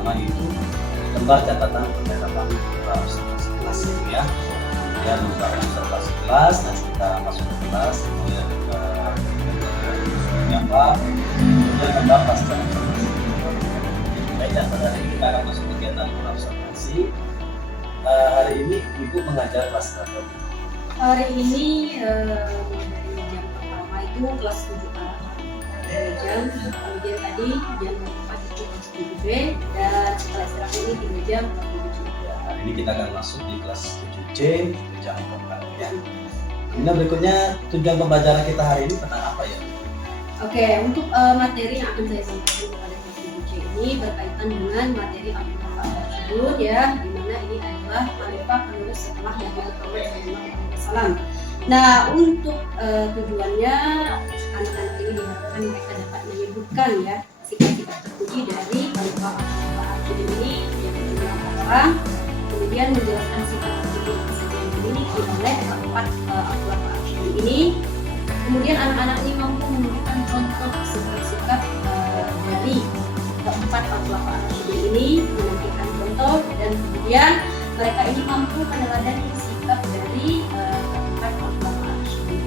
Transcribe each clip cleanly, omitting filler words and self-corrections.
pertama itu lembar catatan percakapan observasi kelas ya. Kemudian lembar observasi kelas, nanti kita masuk ke kelas, kemudian gambar, kemudian lembar pasca observasi. Baik, dan pada hari ini kita akan masuk kegiatan observasi. Hari ini Ibu mengajar kelas berapa? Hari ini dari jam pertama itu kelas 7A 2 jam, kemudian tadi jam 4 itu kelas 7B, dan setelah istirahat ini 3 jam kelas 7C. Hari ini kita akan masuk di kelas 7C, jam 4 ya. Kemudian berikutnya tujuan pembelajaran kita hari ini tentang apa ya? Oke, untuk materi yang akan saya sampaikan kepada kelas 7C ini berkaitan dengan materi Al-Mustafa tersebut ya, dimana ini adalah Khalifah penerus setelah Nabi Muhammad SAW. Nah, untuk tujuannya anak-anak ini diharapkan mereka dapat menyebutkan ya sikap-sikap terpuji dari Khalifah Ar-Rasyidin ini yang berjumlah 4 orang, kemudian menjelaskan sikap terpuji yang dimiliki oleh keempat Khalifah Ar-Rasyidin ini. Kemudian anak-anak ini mampu memberikan contoh sikap-sikap dari keempat Khalifah Ar-Rasyidin ini, memberikan contoh, dan kemudian mereka ini mampu meneladani sikap dari keempat Khalifah Ar-Rasyidin.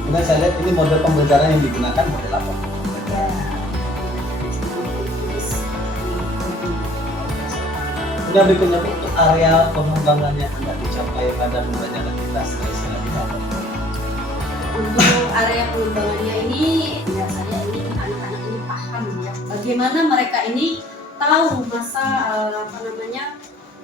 Kemudian saya lihat ini model pembelajaran yang digunakan model apa? Ya. Kemudian berikutnya untuk area pengembangan yang hendak dicapai pada pembelajaran kita setelah kita. Untuk area pengembangannya ini, ya saya ingin anak-anak ini paham ya bagaimana mereka ini tahu masa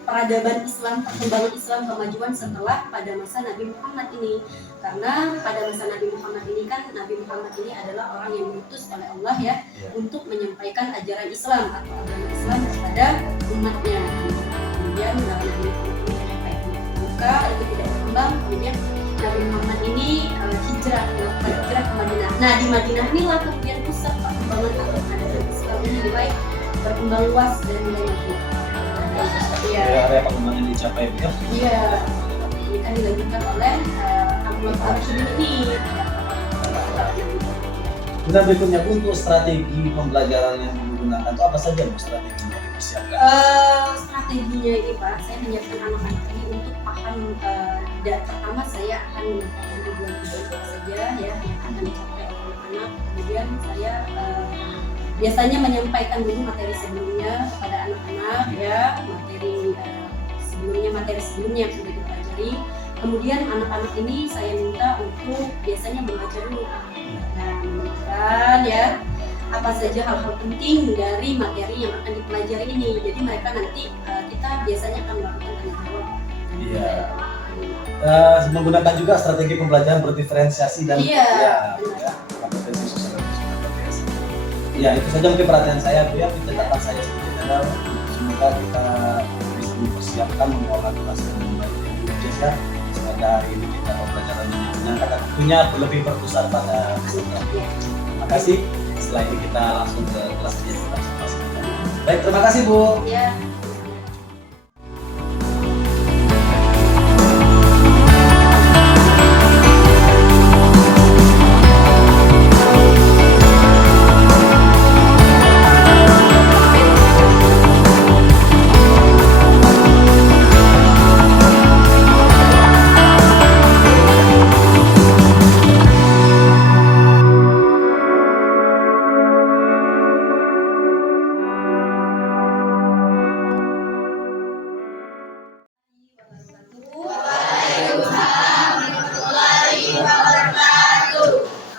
peradaban Islam, perkembangan Islam, kemajuan setelah pada masa Nabi Muhammad ini. Karena pada masa Nabi Muhammad ini kan Nabi Muhammad ini adalah orang yang diutus oleh Allah ya untuk menyampaikan ajaran Islam atau agama Islam kepada umatnya. Kemudian Nabi Muhammad ini menyampaikan buka itu tidak berkembang. Kemudian Nabi Muhammad ini hijrah ke Madinah. Nah, di Madinah inilah kemudian pusat perkembangan agama Islam ini mulai berkembang luas dan mulai maju. Area pengembangan yang dicapai ya? Iya, ini kan dilanjutkan oleh Abdullah Ar-Rasyidin ini. Kemudian berikutnya untuk strategi pembelajaran yang digunakan itu apa saja Bu strateginya yang dipersiapkan? Strateginya ini Pak, saya menyiapkan anak-anak ini untuk paham. Pertama saya akan menyampaikan tujuan-tujuan apa saja ya yang akan dicapai oleh anak-anak. Kemudian saya biasanya menyampaikan dulu materi sebelumnya kepada anak-anak ya, materi sebelumnya yang sudah kita pelajari. Kemudian anak-anak ini saya minta untuk biasanya membaca dulu. Nah, menunjukkan ya apa saja hal-hal penting dari materi yang akan dipelajari ini. Jadi mereka nanti kita biasanya akan melakukan tanya jawab. Iya. Menggunakan juga strategi pembelajaran berdiferensiasi dan kompetensi sosial dan kompetensi. Ya, itu saja mungkin perhatian saya Bu ya, catatan saya sedikit adalah semoga kita bisa mempersiapkan mengelola kelas dengan baik ya. Semoga hari ini kita pembelajarannya menyenangkan dan tentunya lebih berpusat pada peserta. Terima kasih. Setelah ini kita langsung ke kelas observasi. Baik, terima kasih Bu. Ya.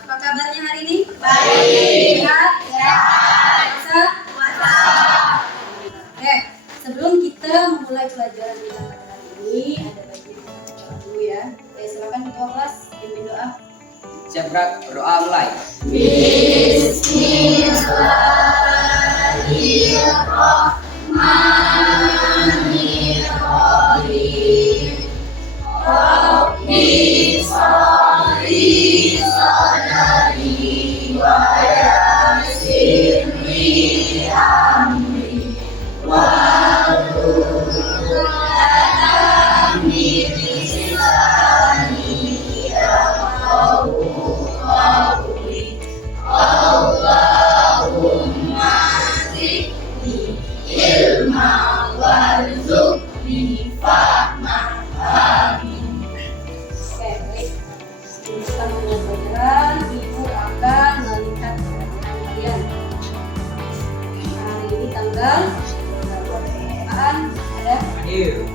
Apa kabarnya hari ini? Baik. Sehat? Puasa? Oke, sebelum kita memulai pelajaran kita pada hari ini, ada baiknya kita berdoa dulu ya. Oke, silakan ketua kelas pimpin doa. Siap, berdoa mulai. tinggal. Apaan? Ada? Adil.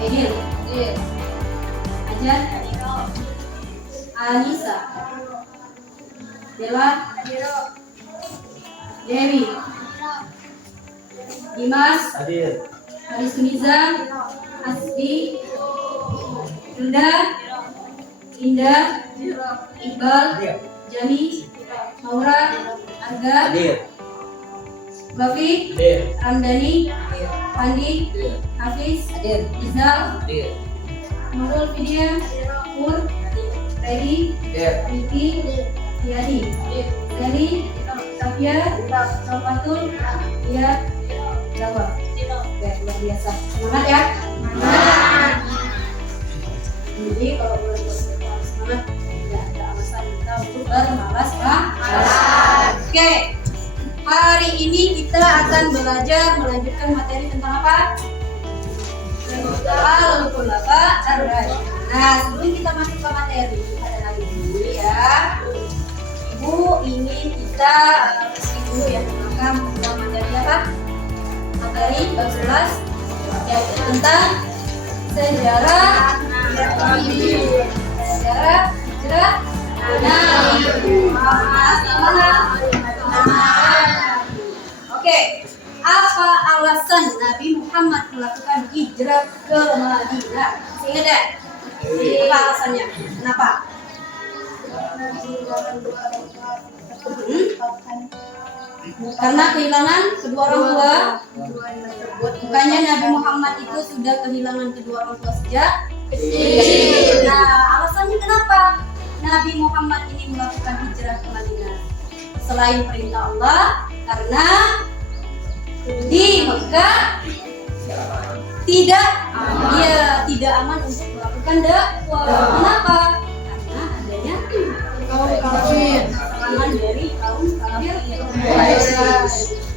Edil. Ajar. Anissa. Dela. Dewi. Dimas. Hadir. Arisuniza. Asbi. Hilda. Linda. Iqbal. Jani. Maura. Arga. Adil. Bafi. Hadir. Ramdhani. Pandi. Hafiz. Adil. Izal. Adil. Nurul Vidya. Pur. Redi. Adil. Riki. Yadi. Deli. Safia. Sofatul. Iya. Jawa. Oke, luar biasa. Semangat ya. Jadi kalau boleh semangat, tidak ada alasan kita untuk bermalas Oke. Hari ini kita akan belajar melanjutkan materi tentang apa? Al-Qur'an Ar-Rasyid. Nah, sebelum kita masuk ke materi pada hari ini ya, Ibu ingin kita review dulu ya tentang materi apa? Materi bab 11 yaitu tentang sejarah Nabi Muhammad. Oke, apa alasan Nabi Muhammad melakukan hijrah ke Madinah? Ingat ya? Apa alasannya? Kenapa? Karena kehilangan kedua orang tua. Bukannya Nabi Muhammad itu sudah kehilangan kedua orang tua sejak kecil. Nah, alasannya kenapa Nabi Muhammad ini melakukan hijrah ke Madinah? Selain perintah Allah, karena di Mekah tidak aman untuk melakukan dakwah. Kenapa? Karena adanya kaum kafir, serangan dari kaum kafir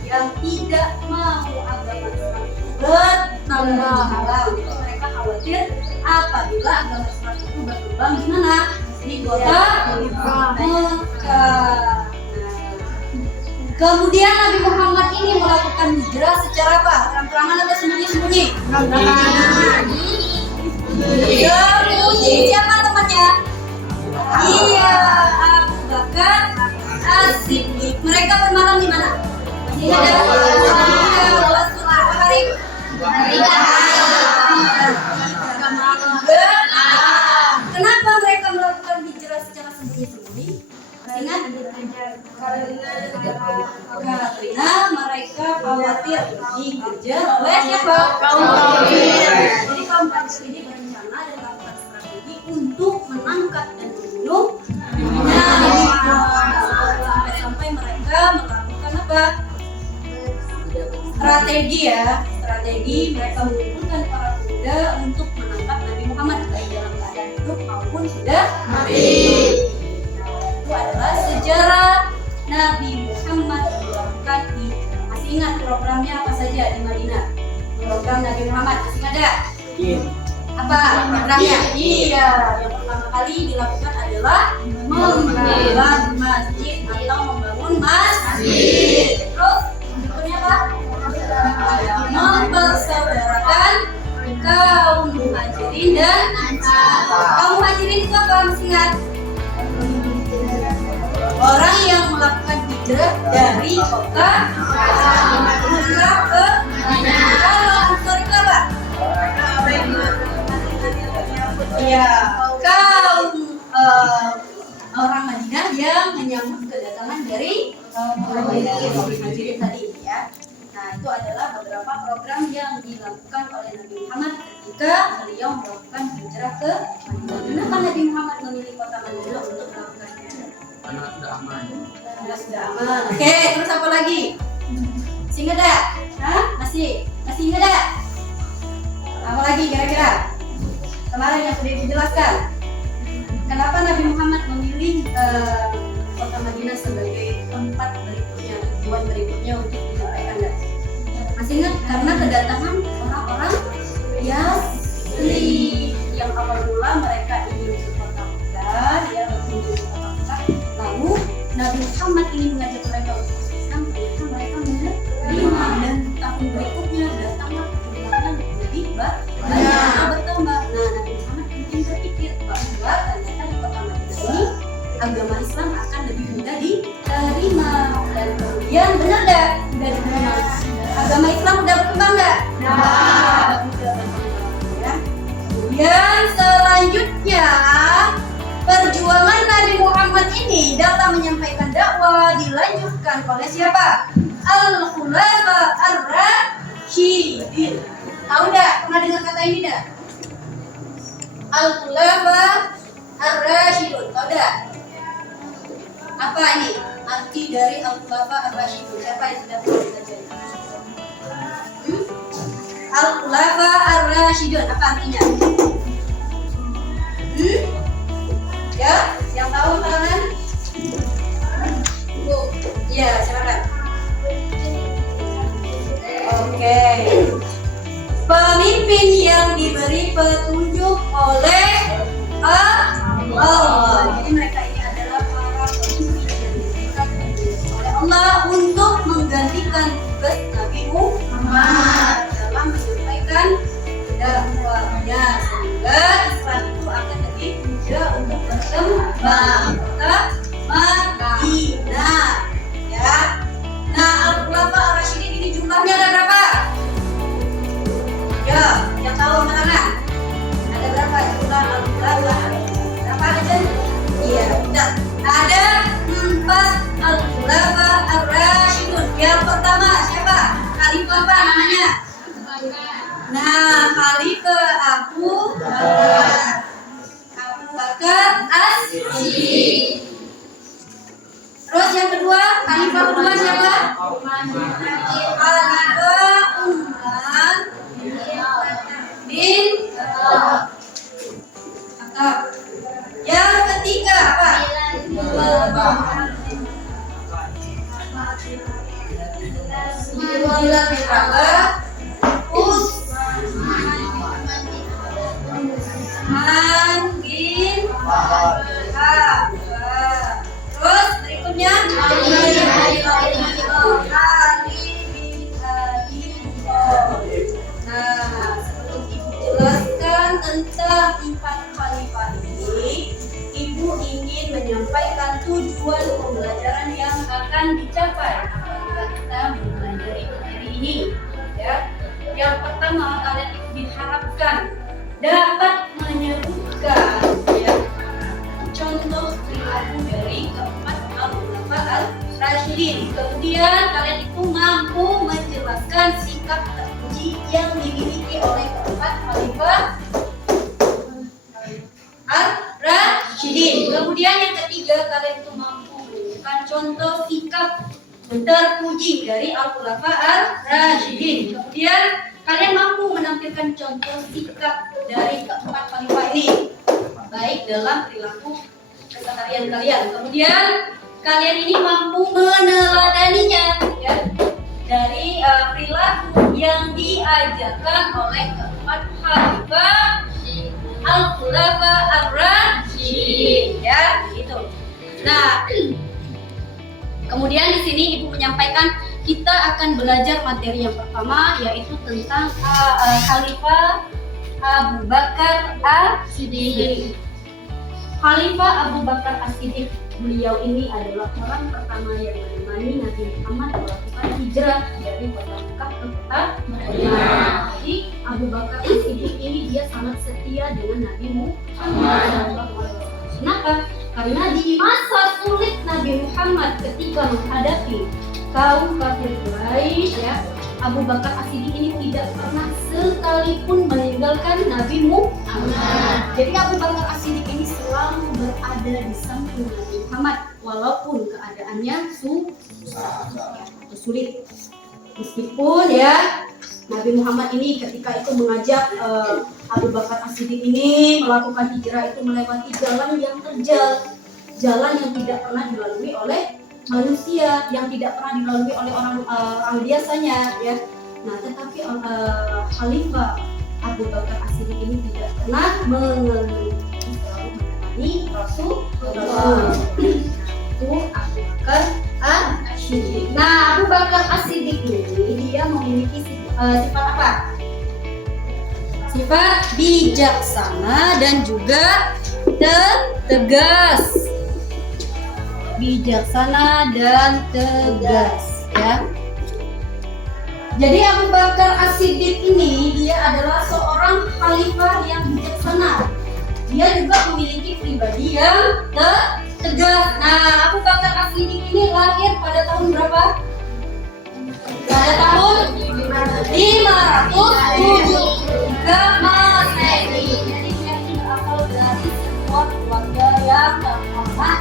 yang tidak mau agama Islam bertambah halal. Jadi mereka khawatir apabila agama Islam itu berkembang di mana? Di kota Mekah. Kemudian Nabi Muhammad ini melakukan hijrah secara apa? Terang-terangan atau sembunyi-sembunyi? Sembunyi. Siapa temannya? Iya, Abu Bakar As-Siddiq. Mereka bermalam di mana? Masih ada? Hari? Kenapa mereka melakukan hijrah secara sembunyi-sembunyi? Ingat? Karena mereka khawatir dikejar oleh siapa? Kaum kafir. Jadi kaum kafir ini berencana dan melakukan strategi untuk menangkap dan membunuh Nabi Muhammad. Sampai mereka melakukan apa? Strategi ya. Strategi mereka mengumpulkan para pemuda untuk menangkap Nabi Muhammad baik dalam keadaan hidup maupun sudah mati. Itu adalah sejarah Nabi Muhammad melakukan hijrah. Masih ingat programnya apa saja di Madinah? Program Nabi Muhammad masih ada? Apa programnya? Iya, yang pertama kali dilakukan adalah membangun masjid atau membangun masjid. Terus berikutnya apa? Mempersaudarakan kaum muhajirin dan kaum muhajirin itu apa? Masih ingat? Orang yang melakukan hijrah dari kota hijrah ke Madinah. Kalau Ansor itu apa? Ya, kaum orang Madinah yang menyambut kedatangan dari muhajirin tadi ya. Nah, itu adalah beberapa program yang dilakukan oleh Nabi Muhammad ketika beliau melakukan hijrah ke Madinah. Kenapa Nabi Muhammad memilih kota Madinah untuk melakukan hijrah? Karena sudah aman. Sudah aman. Oke, terus apa lagi? Masih ingat gak? Hah? Masih ingat gak? Apa lagi kira-kira? Kemarin yang sudah dijelaskan. Kenapa Nabi Muhammad memilih kota Madinah sebagai tempat berikutnya, tujuan berikutnya untuk menyampaikan dakwah? Masih ingat? Karena kedatangan orang-orang Yasrib yang awal mula mereka ingin ke kota Mekah, ya menuju ke kota Mekah. Lalu Nabi Muhammad ingin mengajak mereka untuk Islam, ternyata mereka menerima dan benar dah? Udah dikenal. Agama Islam udah berkembang nggak? Udah berkembang ya. Kemudian selanjutnya perjuangan Nabi Muhammad ini dalam menyampaikan dakwah dilanjutkan oleh siapa? Al-Khulafa Ar-Rasyidin. Tahu nggak? Pernah dengar kata ini nggak? Al-Khulafa Ar-Rasyidun. Tahu nggak? Apa ini? Arti dari Al-Khulafa Ar-Rasyidun. Siapa yang sudah pernah belajar? Al-Khulafa Ar-Rasyidun. Apa artinya? Ya, yang tahu tangan? Bu, ya silakan. Oke. Pemimpin yang diberi petunjuk oleh Allah. Jadi mereka ini adalah para pemimpin yang diberikan petunjuk oleh Allah untuk menggantikan tugas Nabi Muhammad dalam menyampaikan dakwahnya, sehingga Islam itu akan lebih mudah untuk berkembang. Madinah, ya. Nah, Al-Khulafa Ar-Rasyidin ini jumlahnya ada berapa? Ya, yang tahu mana? Ada berapa jumlah Al-Khulafa? Berapa aja? Iya, benar. Ada 4 Al-Khulafa Ar-Rasyidun. Yang pertama siapa? Khalifah apa namanya? Nah, Khalifah Abu Bakar As-Siddiq. Terus yang kedua, Khalifah kedua siapa? Khalifah Umar bin Khattab. Yang ketiga apa? Bilal bin Rabah. Usman bin Affan. Terus berikutnya Ali bin Abi Thalib. Nah, sebelum Ibu jelaskan tentang 4 khalifah ini, Ibu ingin menyampaikan tujuan pembelajaran yang akan dicapai apabila kita mempelajari materi ini. Ya, yang pertama kalian itu diharapkan dapat menyebutkan ya contoh perilaku dari keempat Al-Khulafa Ar-Rasyidin. Kemudian kalian itu mampu menjelaskan sikap terpuji yang dimiliki oleh keempat Khalifah Ar-Rasyidin. Kemudian yang ketiga, kalian itu mampu menemukan contoh sikap terpuji dari Al-Khulafa Ar-Rasyidin. Kemudian kalian mampu menampilkan contoh sikap dari keempat khalifah ini, baik dalam perilaku keseharian kalian. Kemudian kalian ini mampu meneladaninya ya, dari perilaku yang diajarkan oleh keempat khalifah Al-Khulafa Ar-Rasyidin ya, gitu. Nah, kemudian di sini Ibu menyampaikan kita akan belajar materi yang pertama, yaitu tentang Khalifah Abu Bakar As-Siddiq. Khalifah Abu Bakar As-Siddiq, beliau ini adalah orang pertama yang menemani Nabi Muhammad melakukan hijrah dari kota Mekah ke kota Madinah. Jadi Abu Bakar As-Siddiq ini dia sangat setia dengan Nabi Muhammad. Kenapa? Karena di masa sulit Nabi Muhammad ketika menghadapi kaum kafir Quraisy ya, Abu Bakar As-Siddiq ini tidak pernah sekalipun meninggalkan Nabi Muhammad. Jadi Abu Bakar As-Siddiq ini selalu berada di samping Nabi Muhammad walaupun keadaannya susah atau sulit. Meskipun ya Nabi Muhammad ini ketika itu mengajak Abu Bakar As-Siddiq ini melakukan hijrah itu melewati jalan yang terjal, jalan yang tidak pernah dilalui oleh manusia, yang tidak pernah dilalui oleh orang biasanya ya. Nah, tetapi Khalifah Abu Bakar As-Siddiq ini tidak pernah mengeluh, selalu menemani Rasulullah. Itu Abu Bakar As-Siddiq. Nah, Abu Bakar As-Siddiq ini dia memiliki sifat apa? Sifat bijaksana dan juga tegas. Bijaksana dan tegas. ya. Jadi Abu Bakar As-Siddiq ini dia adalah seorang khalifah yang bijaksana. Dia juga memiliki pribadi yang tegas. Nah, Abu Bakar As-Siddiq ini lahir pada tahun berapa? Pada tahun 573 Masehi. Jadi dia ini berasal dari sebuah keluarga yang terhormat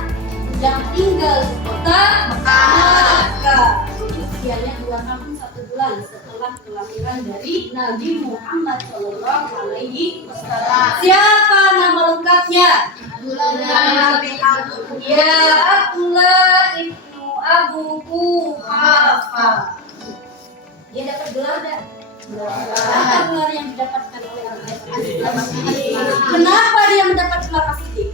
yang tinggal di kota Makkah. Usianya 2 tahun 1 bulan setelah kelahiran dari Nabi Muhammad Shallallahu Alaihi Wasallam. Siapa nama lengkapnya? Ya, Abdullah ibnu Abu Quhafa. Dia dapat gelar dah. Gelar yang didapatkan oleh Abu Bakar As-Siddiq. Kenapa dia mendapat gelar As-Siddiq?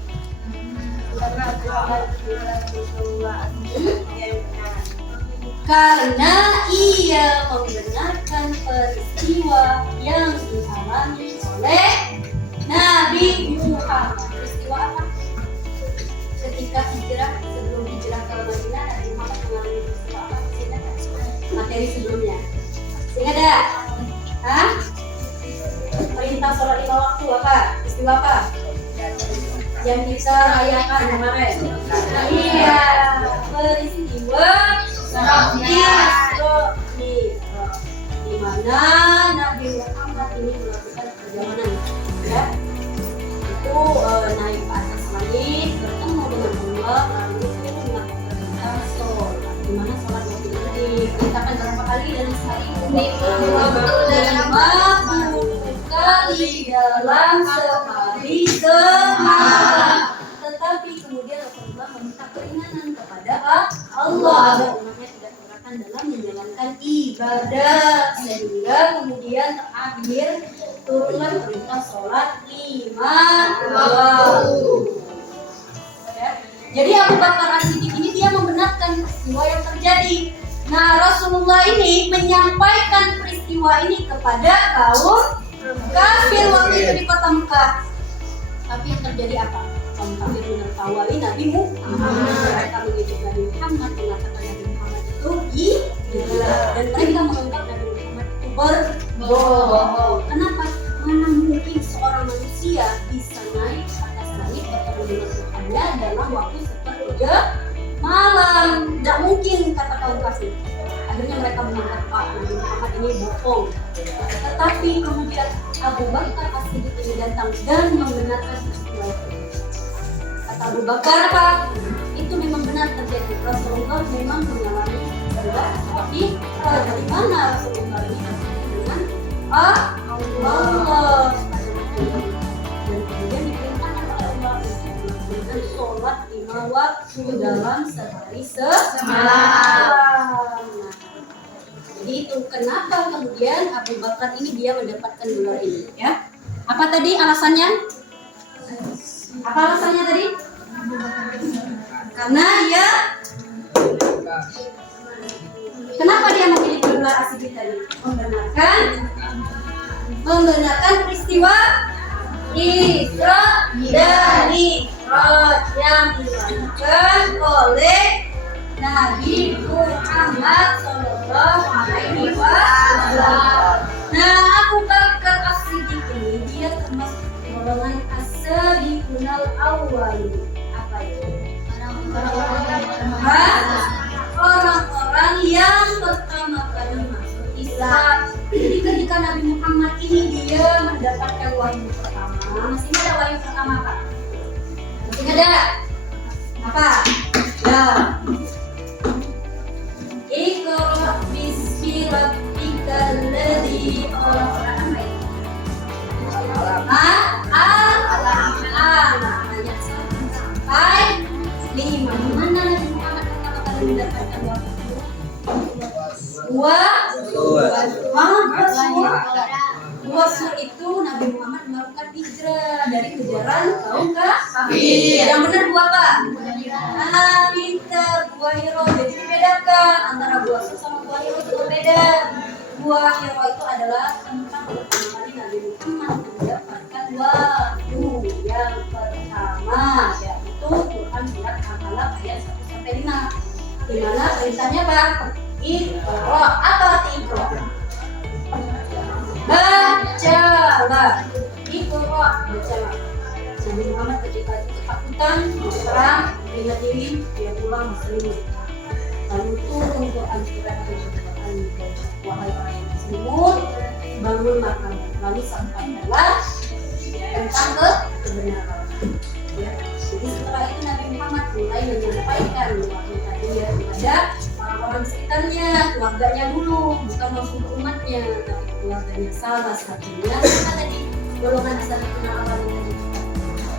Karena ia membenarkan peristiwa yang dialami oleh Nabi Muhammad. Peristiwa apa? Ketika hijrah, sebelum hijrah ke Madinah, Nabi Muhammad mengalami peristiwa apa? Materi sebelumnya. Sehingga ada? Hah? Perintah sholat 5 waktu apa? Peristiwa apa? Yang kita rayakan kemarin. Iya, peristiwa di mana Nabi Muhammad ini melakukan perjalanan, ya, itu naik ke atas langit, bertemu dengan Allah, lalu melakukan perintah sholat. Di mana sholat waktu itu diperintahkan berapa kali dalam sehari? 50 kali dalam sehari semalam. Tetapi kemudian Rasulullah meminta keringanan kepada Allah agar umatnya tidak keberatan dalam menjalankan ibadah, sehingga kemudian terakhir turunlah perintah sholat 5 waktu. Jadi Abu Bakar As-Siddiq ini dia membenarkan peristiwa yang terjadi. Nah, Rasulullah ini menyampaikan peristiwa ini kepada kaum kafir waktu itu di kota Mekah. Tapi yang terjadi apa? Kaum kafir menertawai Nabi Muhammad. Mereka mengejek Nabi Muhammad, mengatakan Nabi Muhammad itu gila, dan mereka menganggap Nabi Muhammad itu berbohong. Kenapa? Mana mungkin seorang manusia bisa naik ke atas langit bertemu dengan Tuhannya dalam waktu sepertiga malam? Tidak mungkin, kata kaum kafir. Akhirnya mereka menganggap Nabi Muhammad ini bohong. Tetapi kemudian Abu Bakar As-Siddiq ini datang dan membenarkan peristiwa itu. Kata Abu Bakar apa? Itu memang benar terjadi. Rasulullah memang mengalami peristiwa, tapi dari mana Rasulullah ini dengan Allah? Dan kemudian diperintahkan oleh Allah untuk melakukan sholat 5 waktu dalam sehari semalam. Jadi itu kenapa kemudian Abu Bakar ini dia mendapatkan gelar ini, ya? Apa tadi alasannya? Apa alasannya tadi? Karena ya, kenapa dia memiliki gelar As-Siddiq tadi? Membenarkan peristiwa Isra dan Mi'raj yang dilakukan oleh Nabi Muhammad Shallallahu Alaihi Wasallam. Nah, Abu Bakar As-Siddiq ini dia termasuk golongan as-sabiqunal awwal. Apa itu? Orang-orang yang pertama kali masuk Islam. Jadi ketika Nabi Muhammad ini dia mendapatkan wahyu pertama, masih ada wahyu pertama apa? Masih ada apa? Ya. Iqra bismi rabbikal ladzi khalaq. Ayat 1 sampai 5. Mana Nabi Muhammad pertama kali mendapatkan wahyu? Dua sur itu Nabi Muhammad melakukan hijrah dari kejaran kaum kafir. Yang benar dua apa? Pintar, gua Hiro. Jadi dibedakan antara gua sur sama gua Hiro itu berbeda. Gua Hiro itu adalah tempat pertama kali Nabi Muhammad mendapatkan wahyu yang pertama, yaitu Quran surat Al-Alaq ayat 1 sampai 5. Di mana perintahnya apa? Iqra. Apa arti Iqra? Bacalah. Iqra, bacalah. Nabi Muhammad ketika itu ketakutan, berperang, ingat diri, dia pulang berselimut. Lalu turun Quran surat Al-Quran, wahai orang yang berselimut, bangun makan. Lalu sampaikanlah tentang kebenaran. Ya. Jadi setelah itu Nabi Muhammad mulai menyampaikan waktu tadi ya kepada orang-orang sekitarnya, keluarganya dulu, bukan langsung ke umatnya, tapi keluarganya. Salah satunya apa tadi? Golongan asal kenal apa tadi?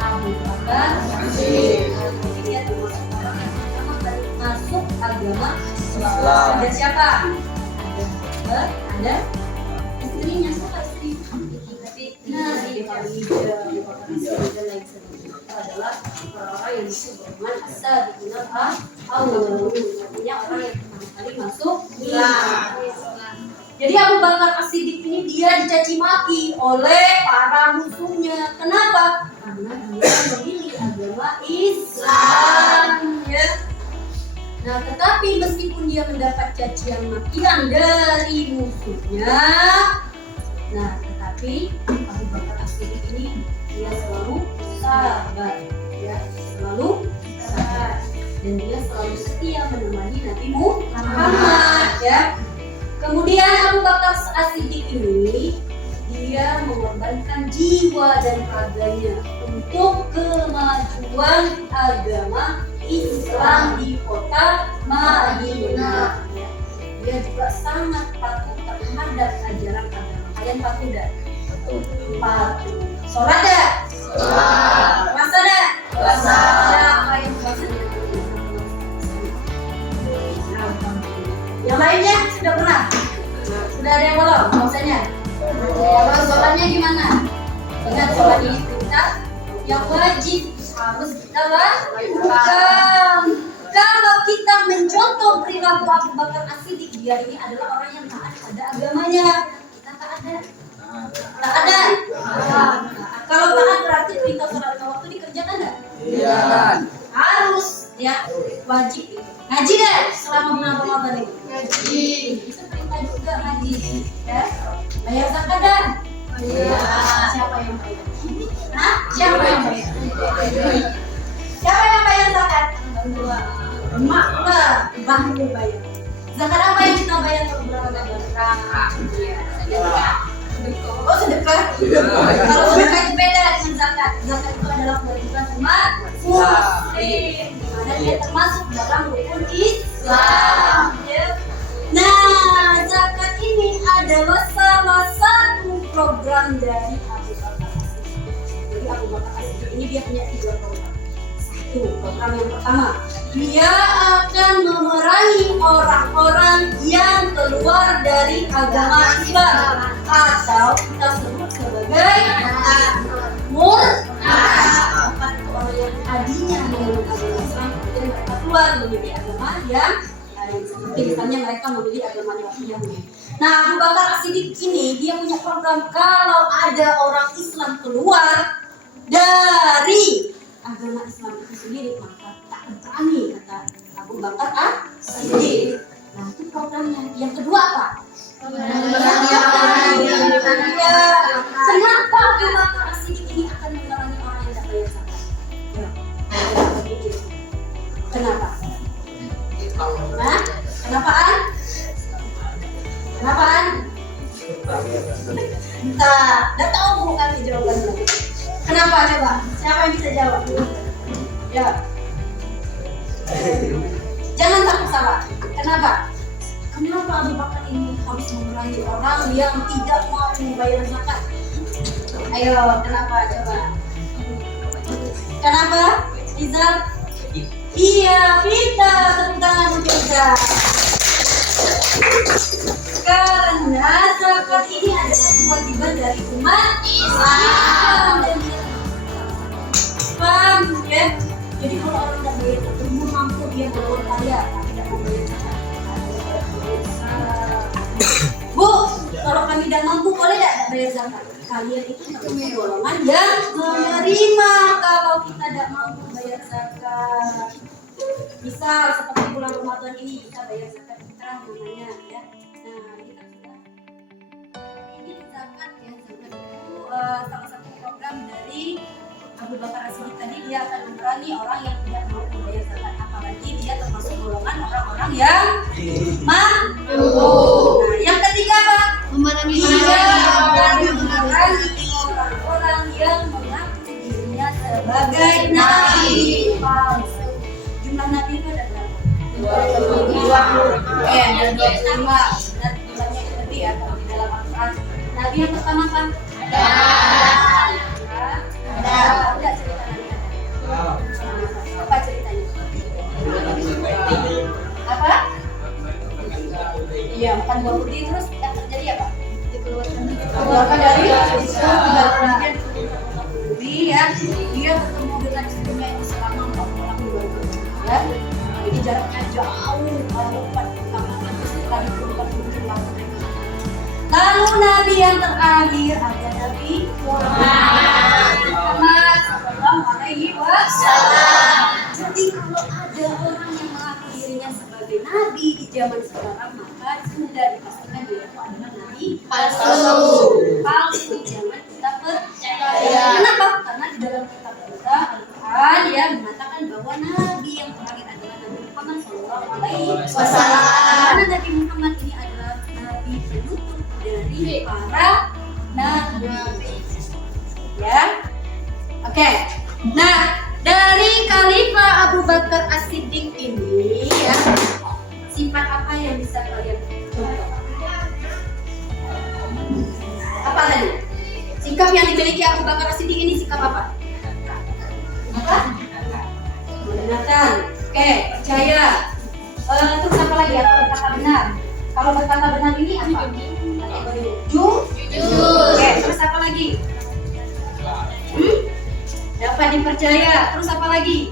Abu Bakar. Jadi dia termasuk orang yang pertama kali masuk agama Islam. Ada siapa? Ada istrinya, siapa istri? Khadijah dan lain sebagainya. Adalah orang-orang yang masuk golongan asal dikenal awal, artinya orang yang pertama kali masuk Islam. Jadi Abu Bakar As-Siddiq ini dia dicaci maki oleh para musuhnya. Kenapa? Karena dia memilih agama Islam. Ya. Nah, tetapi meskipun dia mendapat cacian makian dari musuhnya, nah tetapi Abu Bakar As-Siddiq ini dia selalu sabar, ya, selalu sabar, dan dia selalu setia menemani Nabi Muhammad, ya. Kemudian Abu Bakar As-Siddiq ini dia mengorbankan jiwa dan raganya untuk kemajuan agama Islam di kota Madinah. Ya. Dia juga sangat patuh terhadap ajaran agama. Kalian patuh dah? Patuh. Sholat dah? Sholat. Puasa dah? Puasa. Siapa yang puasa dengan yang lainnya sudah pernah? Sudah ada yang belum puasanya? Kalau sholatnya gimana? Ingat sholat ini perintah yang wajib harus kita lakukan. Kalau kita mencontoh perilaku Abu Bakar As-Siddiq, dia ini adalah orang yang taat pada agamanya. Kita tak ada. Tak ada. Kalau taat berarti perintah sholat lima waktu dikerjakan nggak? Iya. Harus, ya, wajib. Ngaji deh selama bulan Ramadan ini. Ngaji. Itu perintah juga ngaji. Ya. Bayar zakat dah. Iya. Siapa yang bayar? Hah? Siapa yang bayar? Siapa yang bayar zakat? Emak lah, bahu bayar. Zakat apa yang kita bayar kalau bulan Ramadan? Iya. Oh, sedekah. Kalau sedekah itu beda dengan zakat. Zakat itu adalah kewajiban umat muslim. Dan dia termasuk dalam rukun Islam. Ya. Nah, zakat ini adalah salah satu program dari Abu Bakar As-Siddiq. Jadi Abu Bakar As-Siddiq ini dia punya 3 program. Satu, program yang pertama, dia akan memerangi orang-orang yang keluar dari agama Islam atau kita sebut sebagai murtad. Orang yang tadinya memeluk agama Islam kemudian mereka keluar memilih agama yang lain, seperti misalnya mereka memilih agama Yahudi. Nah, Abu Bakar As-Siddiq ini dia punya program kalau ada orang Islam keluar dari agama Islam itu sendiri maka tak berani, kata Abu Bakar As-Siddiq. Nah, itu programnya. Yang kedua apa? Kenapa Abu Bakar As-Siddiq ini akan memerangi orang yang tidak bayar zakat? Kenapa? Nah, kenapaan? Kenapaan? Entah, dah tahu bukan jawabannya. Kenapa coba? Siapa yang bisa jawab? Ya. Jangan takut salah. Kenapa? Kenapa Abu Bakar ini harus memerangi orang yang tidak mau membayar zakat? Ayo, kenapa coba? Kenapa? Rizal? Iya, kita tepuk tangan untuk Rizal. Karena zakat ini adalah kewajiban dari umat Islam dan paham ya? Jadi kalau orang tidak bayar zakat, belum mampu dia berbuat kaya, tapi tidak mau bayar zakat. Bu, kalau kami tidak mampu boleh tidak bayar zakat? Kalian itu termasuk golongan yang menerima kalau kita tidak mampu bayar zakat. Misal seperti bulan Ramadan ini kita bayar zakat fitrah namanya ya. Nah, ini kan sudah ini zakat ya. Zakat itu salah satu program dari Abu Bakar As-Siddiq. Tadi dia akan memerangi orang yang tidak mau membayar zakat, apalagi dia termasuk golongan orang-orang yang mampu. Nah, yang ketiga apa? Memerangi orang-orang yang mengaku dirinya sebagai nabi palsu. Jumlah nabi itu ada berapa? 22. Ada 25. Dan jumlahnya itu lebih ya kalau di dalam Al-Quran. Nabi yang pertama apa? Ada cerita nabi ada. Apa ceritanya? Apa? Iya, makan buah putih terus yang terjadi apa? Dikeluarkan dari dia bertemu dengan istrinya itu selama 40 bulan ya. Jadi jaraknya jauh, setelah dikeluarkan muncullah mereka. Lalu nabi yang terakhir ada Nabi Muhammad sallallahu alaihi wasallam. Jadi kalau ada orang yang mengaku dirinya sebagai nabi di zaman sekarang, maka sudah dipastikan dia itu adalah nabi palsu. Jangan kita percaya. Kenapa? Karena di dalam kitab kita Al-Quran ya mengatakan bahwa nabi yang terakhir adalah Nabi Muhammad sallallahu alaihi wasallam. Karena Nabi Muhammad ini adalah nabi penutup dari para nabi. Ya. Oke. Nah, dari Khalifah Abu Bakar As-Siddiq ini ya, sifat apa yang bisa kalian contoh? Apa tadi? Sikap yang dimiliki Abu Bakar As-Siddiq ini sikap apa? Apa? Membenarkan. Oke, percaya. Terus apa lagi? Atau berkata benar? Kalau berkata benar ini apa? Jujur. Oke, terus apa lagi? Dapat dipercaya. Terus apa lagi?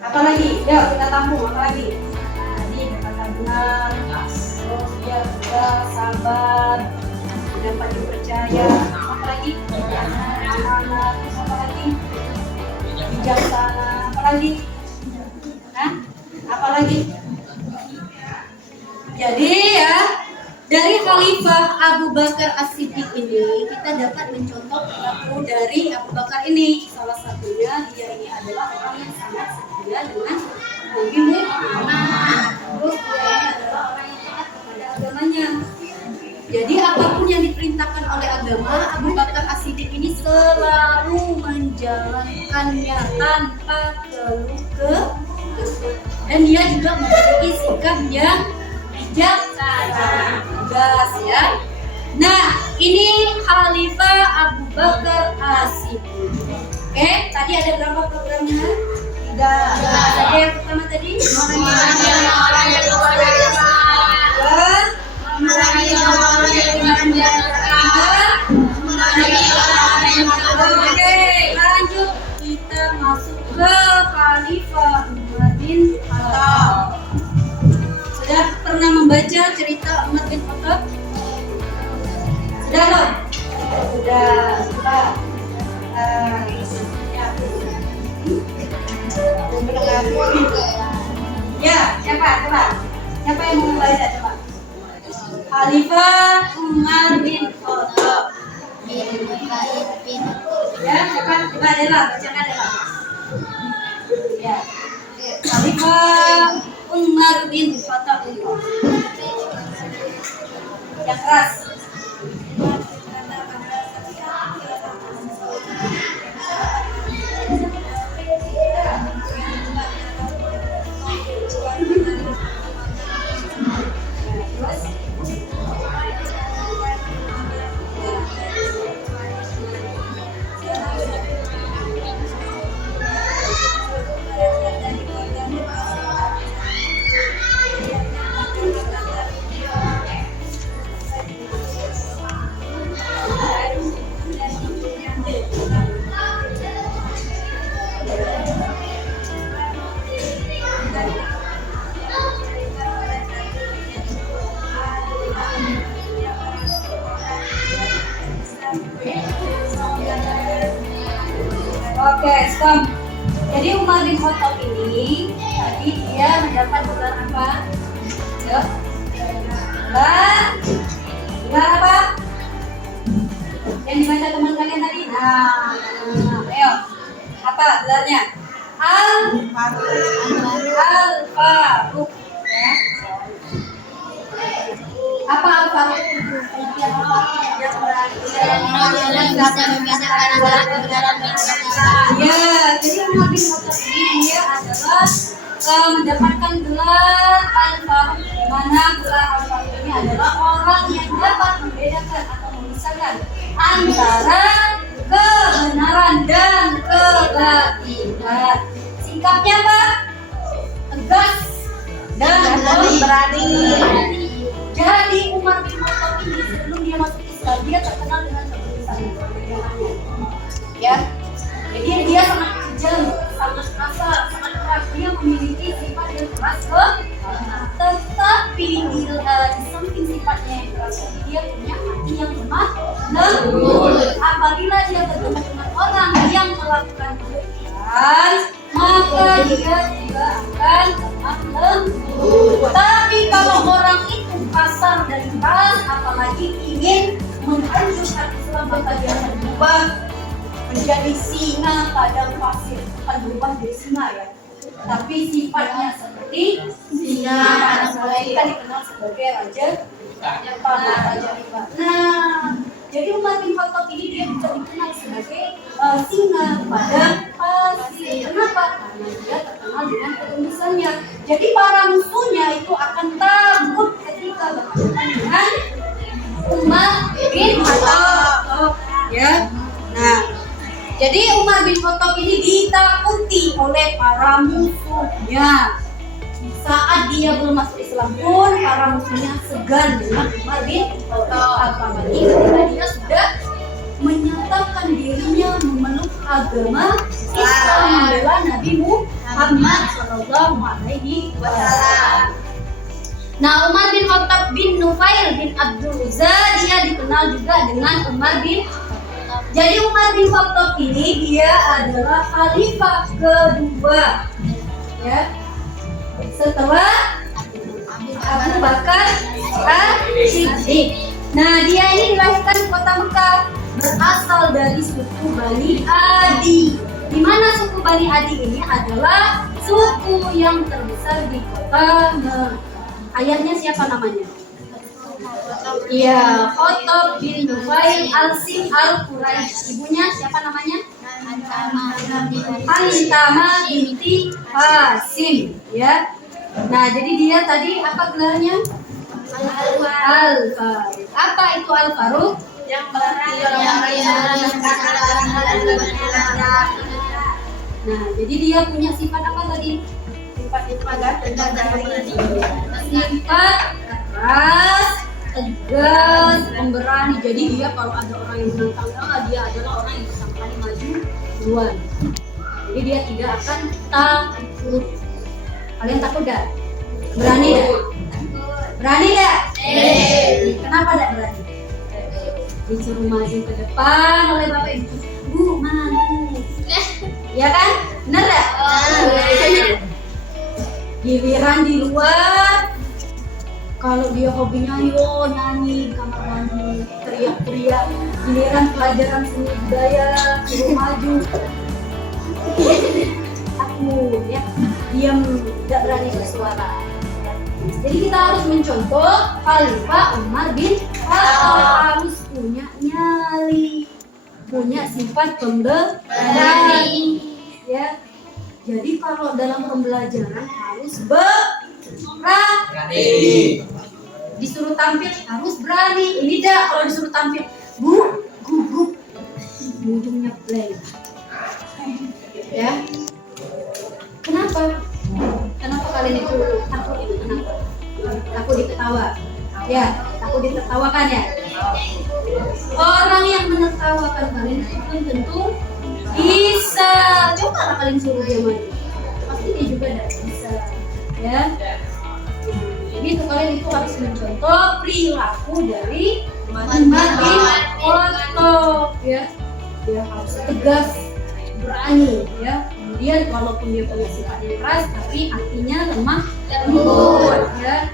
Apa lagi? Yuk kita tampung. Apa lagi? Tadi berkata benar. Terus dia juga sabar. Dapat dipercaya. Apa lagi? Amanah. Terus apa lagi? Bijaksana. Apa lagi? Apa lagi? Jadi ya, dari Khalifah Abu Bakar As-Siddiq ini kita dapat mencontoh perilaku dari Abu Bakar ini. Salah satunya dia ini adalah orang yang sangat setia dengan Nabi Muhammad. Terus dia ini adalah orang yang taat kepada agamanya. Jadi apapun yang diperintahkan oleh agama, Abu Bakar As-Siddiq ini selalu menjalankannya tanpa keluh kesah. Dan dia juga memiliki sikap yang bijaksana, tegas ya. Nah, ini Khalifah Abu Bakar As-Siddiq. Oke, tadi ada berapa programnya? 3. Ada yang pertama tadi memerangi Oke, lanjut kita masuk ke Khalifah Umar bin Khattab. Sudah pernah membaca cerita Umar bin Khattab? Sudah loh? Sudah. Ya, siapa? Coba. Siapa yang mau membaca? Coba. Khalifah Umar bin Khattab. Ya, siapa? Coba Dela, bacakan Dela. Ya. Khalifah Umar bin Khattab. Yang keras. Oke, stop. Jadi Umar bin Khattab ini tadi dia mendapat gelar apa? Ayo. Gelar apa? Yang dibaca teman kalian tadi. Nah, ayo. Apa gelarnya? Al-Faruq. Ya. Apa Al-Faruq? Yang bisa membedakan antara kebenaran dan kesalahan. ya, jadi Umar bin Khattab ini dia adalah mendapatkan gelar Al-Faruq, di mana gelar Al-Faruq ini adalah orang yang dapat membedakan atau memisahkan antara kebenaran dan kebatilan. Singkatnya apa? Tegas dan berani. Jadi Umar bin Khattab ini sebelum dia masuk Islam dia terkenal dengan ketegasannya. Ya, jadi dia sangat kejam, sangat kasar, sangat keras. Dia memiliki sifat yang keras tetapi di samping sifatnya yang keras ini dia punya hati yang lemah lembut. Apabila dia bertemu dengan orang yang melakukan kebaikan, maka dia juga akan lemah lembut. Tapi kalau orang itu kasar dan keras, apalagi ingin menghancurkan Islam, maka dia akan berubah menjadi singa padang pasir. Bukan berubah jadi singa ya, tapi sifatnya seperti singa padang pasir. Kita dikenal sebagai raja Raja Riba. Nah, jadi Umar bin Khattab ini dia bisa dikenal sebagai singa padang pasir. Kenapa? Karena dia terkenal dengan ketegasannya. Jadi para musuhnya itu akan takut ketika berhadapan dengan Umar bin Khattab. Ya, nah. Jadi Umar bin Khattab ini ditakuti oleh para musuhnya. Saat dia belum masuk Islam pun para musuhnya segan dengan Umar bin Khattab. Apalagi ketika dia sudah menyatakan dirinya memeluk agama Islam, membela Nabi Muhammad Shallallahu Alaihi Wasallam. Nah, Umar bin Khattab bin Nufail bin Abdul Uzza dia dikenal juga dengan Umar bin. Jadi Umar bin Khattab ini dia adalah khalifah kedua, ya, setelah Abu Bakar As-Siddiq. Nah, dia ini dilahirkan di kota Mekah, berasal dari suku Bani Adi. Di mana suku Bani Adi ini adalah suku yang terbesar di kota Mekah. Ayahnya siapa namanya? Iya, Khattab bin Nufail al-Sim al-Quraisy. Ibunya siapa namanya? Hantamah binti Hasim, ya. Nah, jadi dia tadi apa gelarnya? Al-Faruq. Apa itu Al-Faruq? Yang berarti Nah, jadi dia punya sifat apa tadi? sifat tegas dan berani. Sifat keras, tegas, pemberani. Jadi dia kalau ada orang yang menentang dia adalah orang yang pertama kali maju duluan. Jadi dia tidak akan takut. Kalian takut gak? Berani gak? Berani gak? Kenapa gak berani? Disuruh maju ke depan oleh bapak ibu. Bu, maju. Ya kan? Bener gak? Giliran di luar, kalau dia hobinya nyanyi di kamar mandi, teriak-teriak. Giliran pelajaran seni budaya, suruh maju. Aku ya diam, tidak berani bersuara. Jadi kita harus mencontoh Khalifah Umar bin Khattab, harus punya nyali, punya sifat pemberani. Ya. Jadi kalau dalam pembelajaran harus berani. Disuruh tampil harus berani. Ini dah kalau disuruh tampil gugup, ujungnya play. Ya. Kenapa? Kenapa kalian itu takut itu? Kenapa? Takut diketawa. Ya, takut ditertawakan ya. Orang yang menertawakan kalian itu belum tentu bisa. Coba kalian suruh dia maju, pasti dia juga tidak bisa. Ya. Jadi itu kalian itu harus mencontoh perilaku dari Umar bin Khattab. Ya, dia harus tegas, berani. Ya. Kemudian walaupun dia punya sifat yang keras, tapi hatinya lemah lembut. Ya.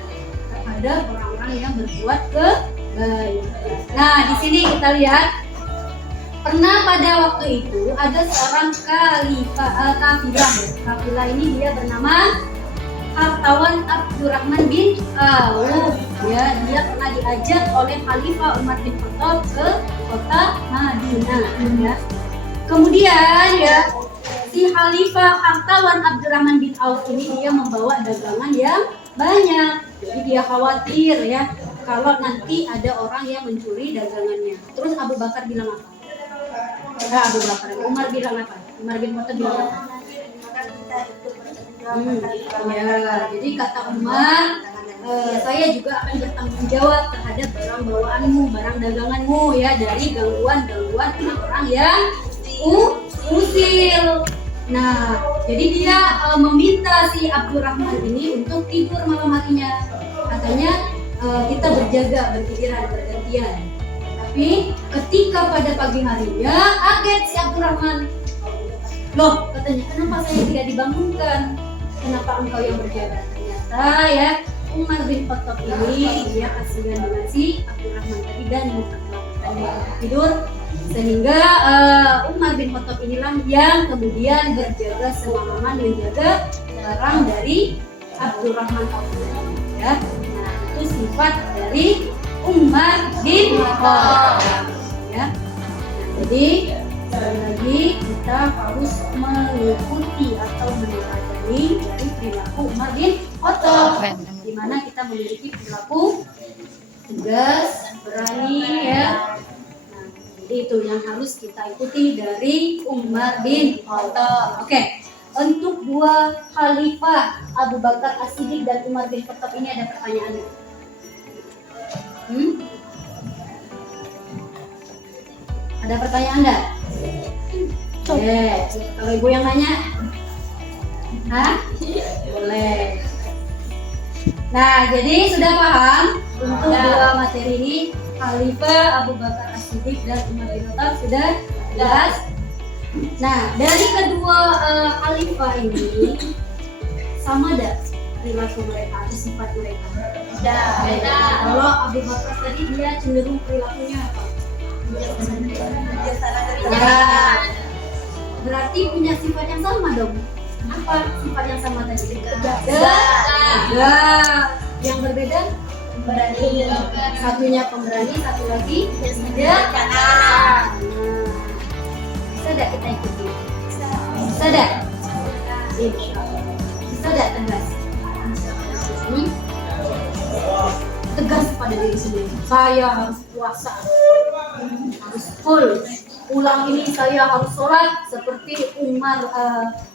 terhadap orang-orang yang berbuat kebaik. Nah, di sini kita lihat pernah pada waktu itu ada seorang kafilah ini dia bernama hartawan Abdurrahman bin Auf. Ya, dia pernah diajak oleh Khalifah Umar bin Khattab ke kota Madinah. Ya. Kemudian ya si Khalifah hartawan Abdurrahman bin Auf ini dia membawa dagangan yang banyak. Jadi dia khawatir ya kalau nanti ada orang yang mencuri dagangannya. Terus Abu Bakar bilang apa? Umar bilang apa? Umar bin Khattab bilang apa? Ya, jadi kata Umar, saya juga akan bertanggung jawab terhadap barang bawaanmu, barang daganganmu ya dari gangguan orang yang usil. Nah, jadi dia meminta si Abdurrahman ini untuk tidur malam harinya. Katanya kita berjaga bergiliran bergantian. Tapi ketika pada pagi harinya kaget si Abdurrahman. Loh, katanya kenapa saya tidak dibangunkan? Kenapa engkau yang berjaga? Ternyata ya Umar bin Khattab ini dia kasihan dengan si Abdurrahman tadi dan melakukan tidur sehingga Umar bin Khattab inilah yang kemudian berjaga semalaman menjaga barang dari Abdurrahman ya. Nah, itu sifat dari Umar bin Khattab ya. Nah, jadi sekali lagi kita harus mengikuti atau meneladani dari perilaku Umar bin Khattab, di mana kita memiliki perilaku tegas, berani ya. Nah, jadi itu yang harus kita ikuti dari Umar bin Khattab. Oke. Untuk dua khalifah Abu Bakar As-Siddiq dan Umar bin Khattab ini ada pertanyaan. Ada pertanyaan enggak? Yes. Kalau ibu yang nanya, boleh. Nah, jadi sudah paham untuk dua materi ini, Khalifah Abu Bakar As-Siddiq dan Umar bin Khattab sudah jelas. Nah, dari kedua khalifah ini sama ada perilaku mereka atau sifat mereka? Beda. Kalau Abu Bakar tadi dia cenderung perilakunya apa? Berarti punya sifat yang sama dong. Apa sifat yang sama tadi? Yang berbeda berani. Satunya pemberani, satu lagi tidak. Bisa tidak kita ikuti? Bisa tidak? Bisa tidak tegas? Tegas pada diri sendiri. Saya harus puasa, harus full. Pulang ini saya harus sholat seperti Umar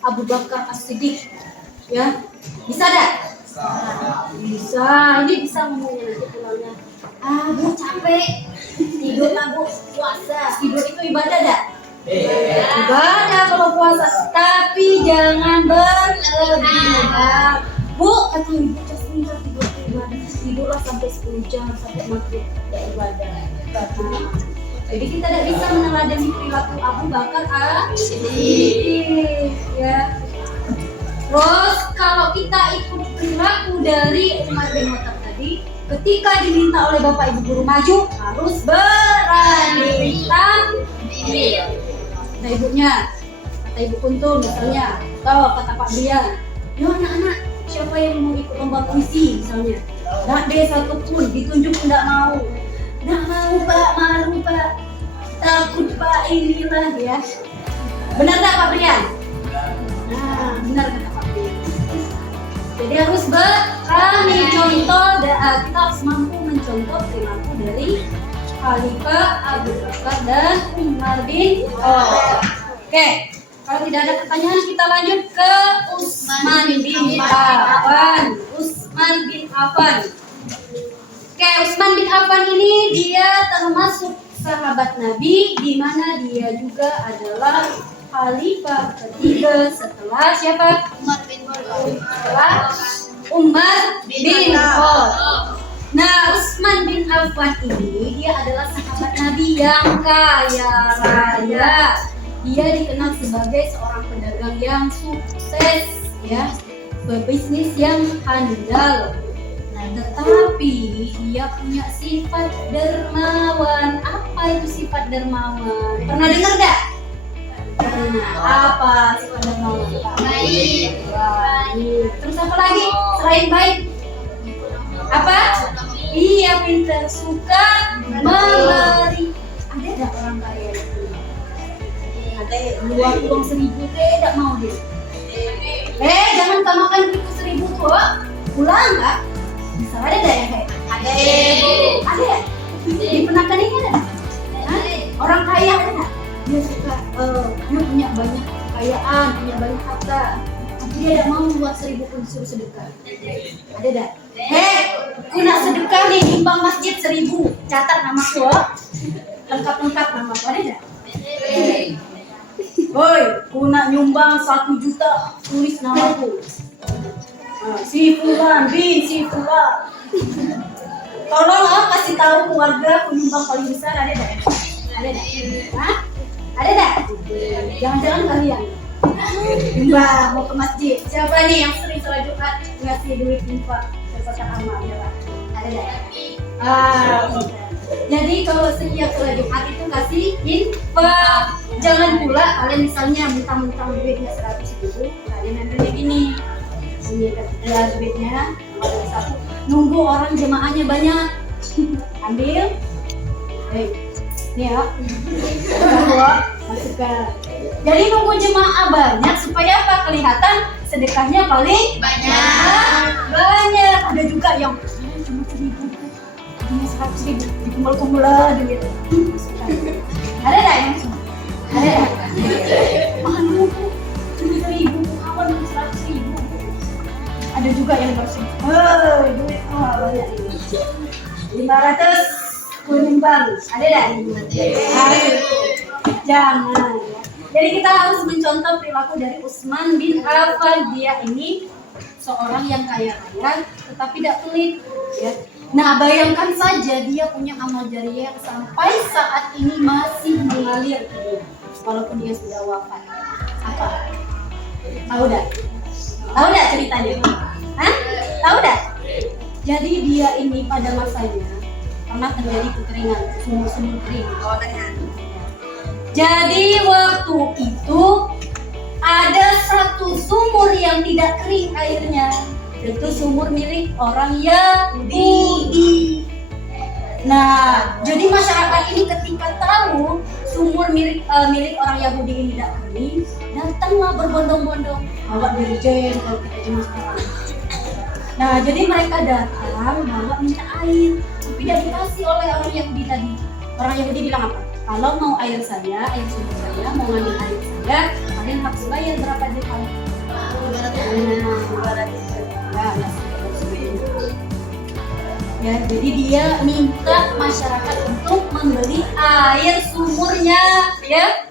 Abu Bakar As-Siddiq. Ya, bisa tidak? Bisa. Ini bisa ngomongnya nanti pulangnya. Bu capek, tidur Bu, puasa. Tidur itu ibadah tidak? Ibadah kalau puasa, tapi jangan berlebihan. Bu, kata ibu Jasmine tidur ibadah, tidurlah sampai 10 jam sampai maghrib ya ibadah. Jadi kita tidak bisa meneladani perilaku Abu Bakar As-Siddiq ya. Terus kalau kita ikut perilaku dari Umar bin Khattab tadi, ketika diminta oleh bapak ibu guru maju harus berani tampil. Nah ibunya, kata ibu Kuntum misalnya, atau kata Pak Brian, yo anak-anak siapa yang mau ikut lomba puisi misalnya, nggak deh satupun, ditunjuk nggak mau. Nggak mau Pak, malu Pak, takut Pak, inilah ya. Benar nggak Pak Brian? Nah, benar kata Pak Brian. Jadi harus berani contoh, kita harus mampu mencontoh perilaku dari Khalifah Abu Bakar dan Umar bin Khattab. Oke, kalau tidak ada pertanyaan kita lanjut ke Utsman bin Affan. Utsman bin Affan. Oke, Utsman bin Affan ini dia termasuk sahabat Nabi, di mana dia juga adalah khalifah ketiga setelah siapa? Umar bin Khattab. Setelah Umar bin Khattab. Nah, Utsman bin Affan ini dia adalah sahabat Nabi yang kaya raya. Dia dikenal sebagai seorang pedagang yang sukses, ya, berbisnis yang handal. Nah, Tetapi dia punya sifat dermawan. Apa itu sifat dermawan? Pernah dengar gak? Pernah. Apa sifat dermawan? Baik. Baik. Terus apa lagi selain baik? Apa? Iya, pintar, suka memberi. Ada gak orang kaya itu? Ada luar uang 1.000 tidak mau dia. Jangan kamakan duitku 1.000 tuh. Pulang nggak? Bisa ada nggak yang kayak? Ada. Ada ya? Di penakan ini ada? Hah? Orang kaya ada nggak? Dia suka, dia punya banyak kekayaan, punya banyak harta. Tapi dia tidak mau buat 1.000 pun disuruh sedekah. Ada nggak? Aku nak sedekah nih, nyumbang masjid 1.000. Catat namaku, lengkap-lengkap namaku. Ada nggak? Woi, aku nak nyumbang 1 juta, tulis namaku. Si Fulan, si Fulan. Tolong kasih tahu keluarga aku nyumbang paling besar. Ada tak? Ada tak? Hah? Ada tak? Jangan-jangan kalian nyumbang mau ke masjid. Siapa nih yang sering sholat Jumat ngasih duit infak ke kotak amal? Ada tak? Jadi kalau setiap sholat Jumat itu kasih infak. Jangan pula kalian misalnya mentang-mentang duitnya 100.000, kalian ambilnya gini. Ini adalah duitnya, nomor 1. Nunggu orang jemaahnya banyak. Ambil. Ini ya. Masukkan. Jadi nunggu jemaah banyak supaya apa? Kelihatan sedekahnya paling banyak. Ada juga yang cuma 1.000, ini 100.000, dikumpul-kumpul lah duit. Ada tak yang ada tak? Mahal bu, cuma 1.000, kawan 100.000. Ada juga yang bersih. Duit banyak ini. 500 kunyumbang. Ada tak? Jangan. Jadi kita harus mencontoh perilaku dari Utsman bin Affan. Dia ini seorang yang kaya raya, tetapi tidak pelit. Ya. Nah, bayangkan saja dia punya amal jariah yang sampai saat ini masih mengalir ke dia, walaupun dia sudah wafat. Apa? Tahu dah? Tahu dah ceritanya? Hah? Tahu dah? Jadi dia ini pada masanya pernah terjadi kekeringan, sumur-sumur kering. Jadi waktu itu ada satu sumur yang tidak kering airnya. Itu sumur milik orang Yahudi. Nah, jadi masyarakat ini ketika tahu sumur milik orang Yahudi ini tidak kering, datanglah berbondong-bondong bawa dirjen kalau kita zaman sekarang. Nah, jadi mereka datang bawa minta air, tapi tidak dikasih oleh orang Yahudi tadi. Orang Yahudi bilang apa? Kalau mau air saya, air sumur saya, mau ngambil air saya, kalian harus bayar berapa dirham? Ya, jadi dia minta masyarakat untuk membeli air sumurnya, ya.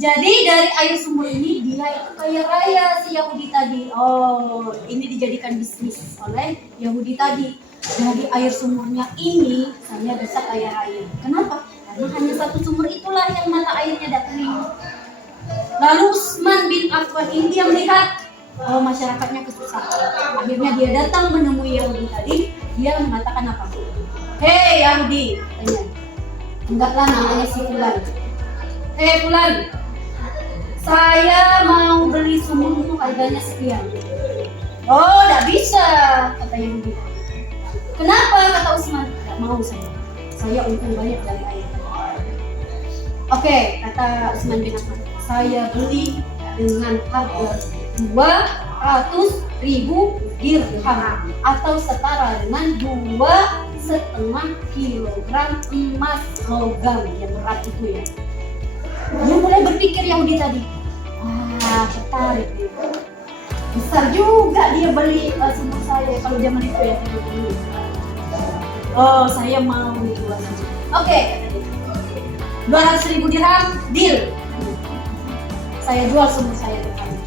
Jadi dari air sumur ini dia itu kaya raya si Yahudi tadi. Oh, ini dijadikan bisnis oleh Yahudi tadi. Dari air sumurnya ini saya bisa kaya raya. Kenapa? Karena hanya satu sumur itulah yang mata airnya tidak kering. Lalu Utsman bin Affan ini dia melihat masyarakatnya kesusahan. Akhirnya dia datang menemui Yahudi tadi. Dia mengatakan apa? Hei Yahudi, katanya. Enggaklah namanya si Fulan. Fulan, saya mau beli sumurmu harganya sekian. Oh, tidak bisa, kata Yahudi. Kenapa? Kata Utsman. Tidak mau saya untung banyak dari air. Oke, kata Utsman bin Affan. Saya beli dengan harga 200.000 dirham atau setara dengan 2,5 kilogram emas logam yang berat itu ya. Dia mulai berpikir Yahudi tadi, tertarik dia. Besar juga dia beli sumur saya kalau zaman itu ya. Oh, saya mau dijual. Oke, 200.000 dirham, deal. Saya jual sumur saya ke kamu.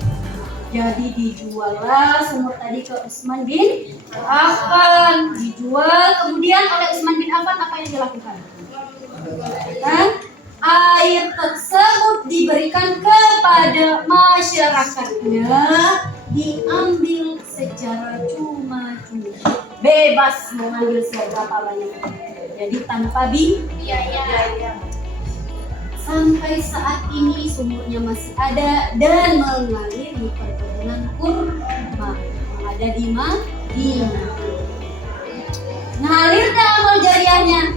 Jadi dijuallah sumur tadi ke Utsman bin Affan. Dijual, kemudian oleh Utsman bin Affan apa yang dilakukan? Air tersebut diberikan kepada masyarakatnya, diambil secara cuma-cuma. bebas mengambil seberapa banyak. Jadi tanpa biaya. Sampai saat ini sumurnya masih ada dan mengalir di perkebunan kurma yang ada di Madinah. Ngalir gak amal jariahnya?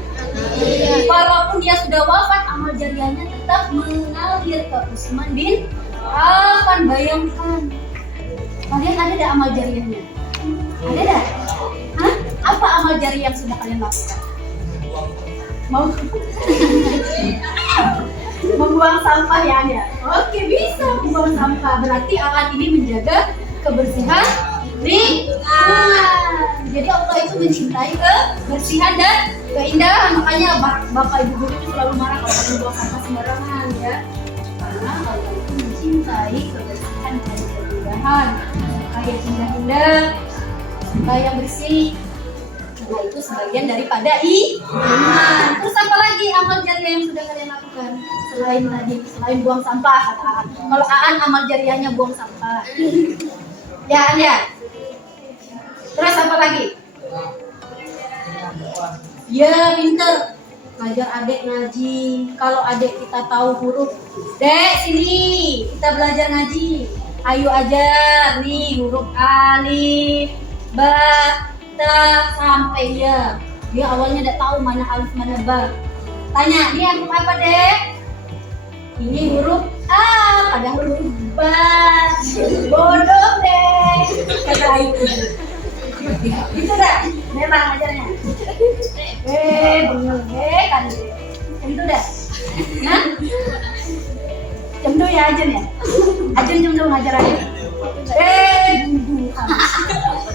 Walaupun dia sudah wafat, amal jariahnya tetap mengalir ke Utsman bin Affan. Bayangkan, kalian ada gak amal jariahnya? Ada gak? Hah? Apa amal jariah yang sudah kalian lakukan? Mau membuang sampah ya Anda? Oke, bisa membuang sampah. Berarti alat ini menjaga kebersihan lingkungan. Jadi Allah itu mencintai kebersihan dan keindahan. Makanya bapak ibu guru itu selalu marah kalau membuang sampah sembarangan ya. Karena Allah itu mencintai kebersihan dan keindahan. Kayak indah-indah, kayak bersih. Nah itu sebagian daripada iman. Terus apa lagi amal jariah yang sudah kalian lakukan? Selain buang sampah, kata Aan. Kalau Aan amal jariahnya buang sampah. Ya Anda. Terus apa lagi? Ya pinter. Ngajar adik ngaji. Kalau adik kita tahu huruf, Dek sini kita belajar ngaji. Ayo ajar nih huruf alif, ba, ta sampai ya. Dia awalnya tidak tahu mana alif mana ba. Tanya, ini huruf apa dek? Ini huruf A, padahal huruf ba. Bodoh deh. Kata itu. Gitu dah, memang ajarnya. Bener kan deh. Itu dah. Nah, cemdu ya Ajen ya. Ajen cemdu ngajar aja.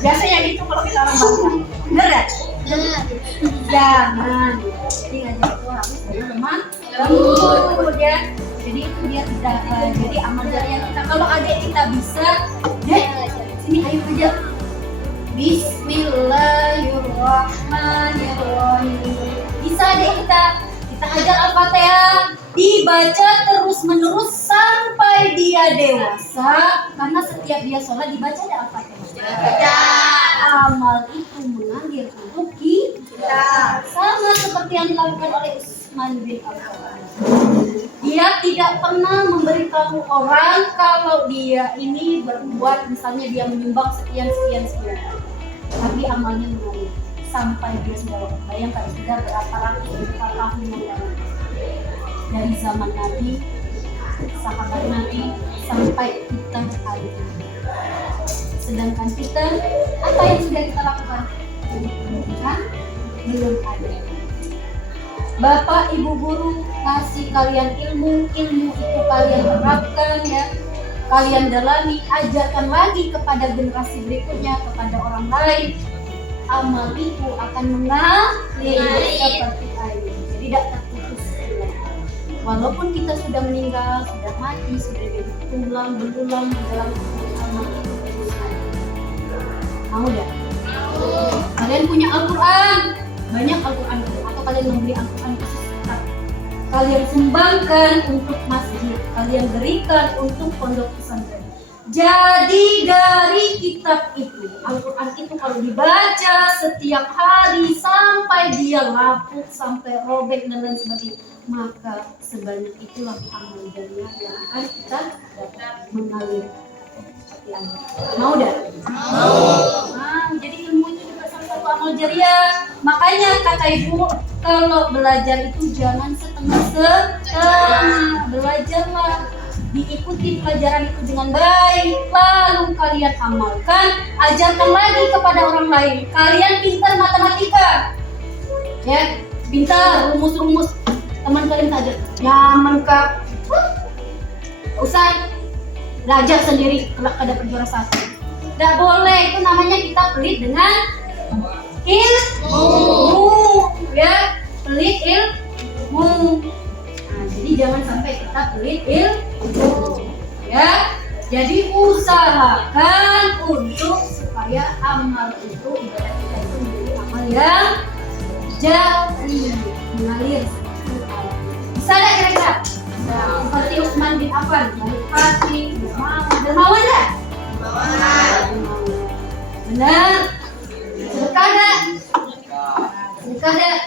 Biasanya gitu kalau kita orang bangsa. Bener gak? Jangan. Jadi ngajar itu harus dari teman lembut ya. Jadi itu dia tidak. Jadi amal jariah kita. Kalau adik kita bisa, dek sini ayo aja. Bismillahirrahmanirrahim. Bisa deh kita ajar Al-Fatihah, dibaca terus menerus sampai dia dewasa. Karena setiap dia sholat dibaca deh Al-Fatihah. Amal itu mengalir untuk kita. Sama seperti yang dilakukan oleh Utsman bin Affan. Dia tidak pernah memberitahu orang kalau dia ini berbuat, misalnya dia menyumbang sekian. Tapi amalnya mengalir sampai dia sudah wafat. Bayangkan sudah berapa ratus tahun yang lalu. Dari zaman Nabi, sahabat Nabi, sampai kita hari ini. Sedangkan kita, apa yang sudah kita lakukan? Belum ada. Bapak, ibu guru kasih kalian ilmu itu kalian terapkan ya. Kalian dalami, ajarkan lagi kepada generasi berikutnya, kepada orang lain. Amal itu akan mengalir seperti air, jadi tidak terputus. Walaupun kita sudah meninggal, sudah mati, sudah jadi tulang belulang di dalam amal itu terus ada. Mau ya? Kalian punya Al-Quran, banyak Al-Quran, atau kalian membeli Al-Quran khusus? Kalian sumbangkan untuk masjid, kalian berikan untuk pondok pesantren. Jadi dari kitab itu, Al-Quran itu kalau dibaca setiap hari sampai dia lapuk, sampai robek dan lain sebagainya, maka sebanyak itulah amal jariah yang akan kita dapat mengalir seperti Anda. Mau dah? Mau. Nah, jadi ilmu itu juga salah satu amal jariah. Makanya kata ibu, kalau belajar itu jangan setengah-setengah. Belajarlah, diikuti pelajaran itu dengan baik, lalu kalian amalkan, ajarkan lagi kepada orang lain. Kalian pintar matematika, ya, pintar rumus-rumus. Teman kalian aja, nyaman kak, usah belajar sendiri, kelak ada juara satu. Tidak boleh, itu namanya kita pelit dengan ilmu, ya, pelit ilmu. Nah, jadi jangan sampai kita pelit ilmu, ya. Jadi usahakan untuk supaya amal itu, ibadah kita itu menjadi amal yang jari, mengalir. Bisa nggak kira-kira? Seperti Utsman bin Affan, dari hati, dermawan dah? Benar. Sedekah enggak? Sedekah enggak?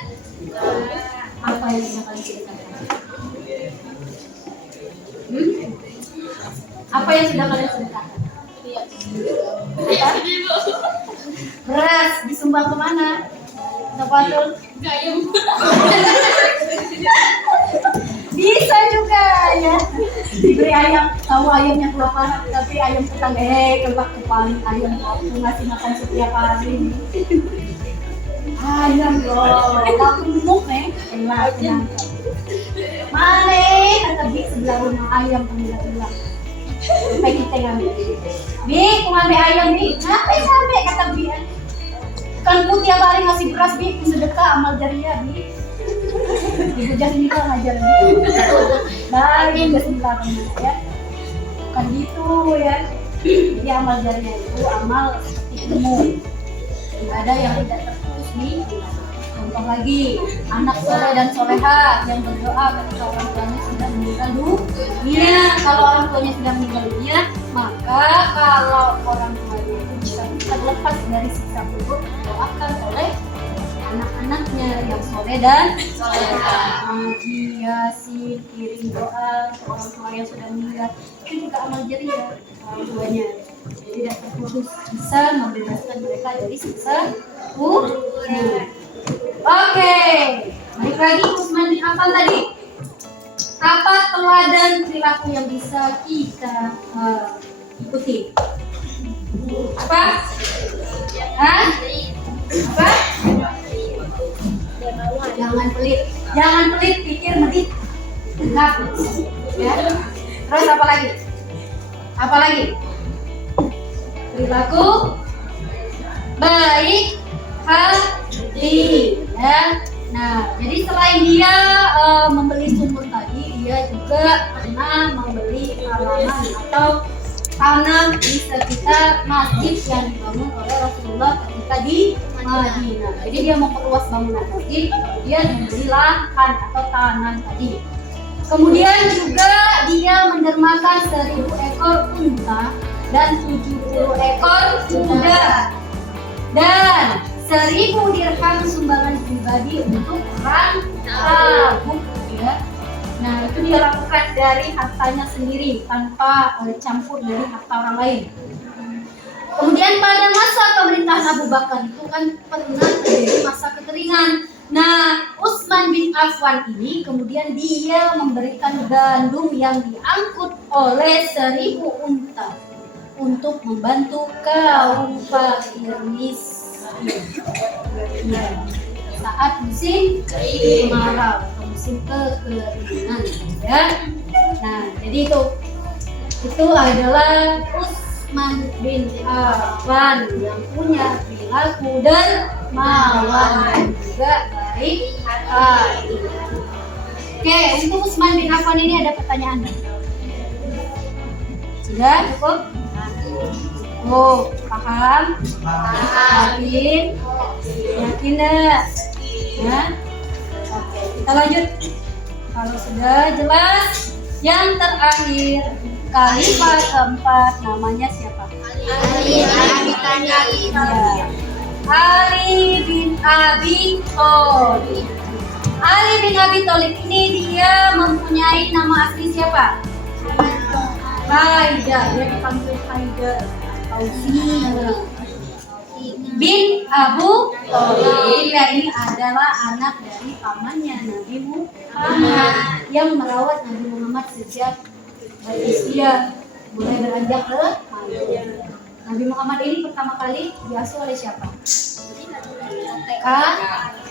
Apa yang sudah kalian sedekahkan? Apa yang sudah kalian sedekahkan? Apa? Beras disumbang kemana? Tapatul? Bisa juga ya. Diberi ayam, tahu ayamnya kelaparan, tapi ayam tetangga kelak paling ayam aku ngasih makan setiap hari. Ayam loh, aku gemuk nih, kelak Male, kata Bi sebelah rumah ayam penggila-gila. Sampai kita ngambil. Bi, aku ngambil ayam Bi. Sampai kata Bi. Kan ku tiap hari ngasih beras Bi, ku sedekah amal jariah Bi. Ibu Jasmine kan ngajar Bi. Baik, bismillah ya. Bukan gitu ya. Jadi amal jariah itu amal seperti ilmu. Ibadah yang tidak terputus nih. Contoh lagi, anak soleh dan soleha yang berdoa ketika orang tuanya sudah meninggal dunia. Kalau orang tuanya sudah meninggal dunia, maka kalau orang tuanya itu bisa terlepas dari siksa kubur, doakan oleh anak-anaknya yang soleh dan soleha. Ngaji, yasin, kirim doa ke orang tua yang sudah meninggal, itu juga amal jariah orang tuanya. Tidak terputus, bisa membebaskan mereka dari siksa kubur. Oke, balik lagi Usman bin Affan tadi. Apa teladan perilaku yang bisa kita ikuti? Apa? Hah? Apa? Jangan pelit, pikir medit. Enggak. Ya. Terus apa lagi? Apa lagi? Perilaku baik hati. Ya. Nah, jadi selain dia membeli sumur tadi, dia juga pernah membeli halaman atau tanah di sekitar masjid yang dibangun oleh Rasulullah ketika di Madinah. Jadi dia memperluas bangunan masjid, dia membeli lahan atau tanah tadi. Kemudian juga dia mendermakan 1000 ekor unta dan 70 ekor kuda dan 1000 dirham sumbangan pribadi untuk perang Tabuk ya. Nah, itu dia lakukan dari hartanya sendiri tanpa campur dari harta orang lain. Kemudian pada masa pemerintahan Abu Bakar itu kan pernah terjadi masa kekeringan. Nah, Utsman bin Affan ini kemudian dia memberikan gandum yang diangkut oleh 1000 unta untuk membantu kaum fakir miskin. Saat musim kemarau atau musim kekeringan ya. Nah, jadi itu adalah Utsman bin Affan yang punya perilaku dermawan dan juga baik hati. Oke, untuk Utsman bin Affan ini ada pertanyaan. Sudah cukup? Oh, paham? Yakin? Yakin enggak? Ya? Oke, kita lanjut. Kalau sudah jelas, yang terakhir khalifah keempat namanya siapa? Ali bin Abi Thalib. Ali bin Abi Thalib ini dia mempunyai nama asli siapa? Haidar, dia dipanggil Haidar. Bin Abu Thalib ini adalah anak dari pamannya Nabi Muhammad yang merawat Nabi Muhammad sejak berusia mulai beranjak remaja. Nabi Muhammad ini pertama kali diasuh oleh siapa?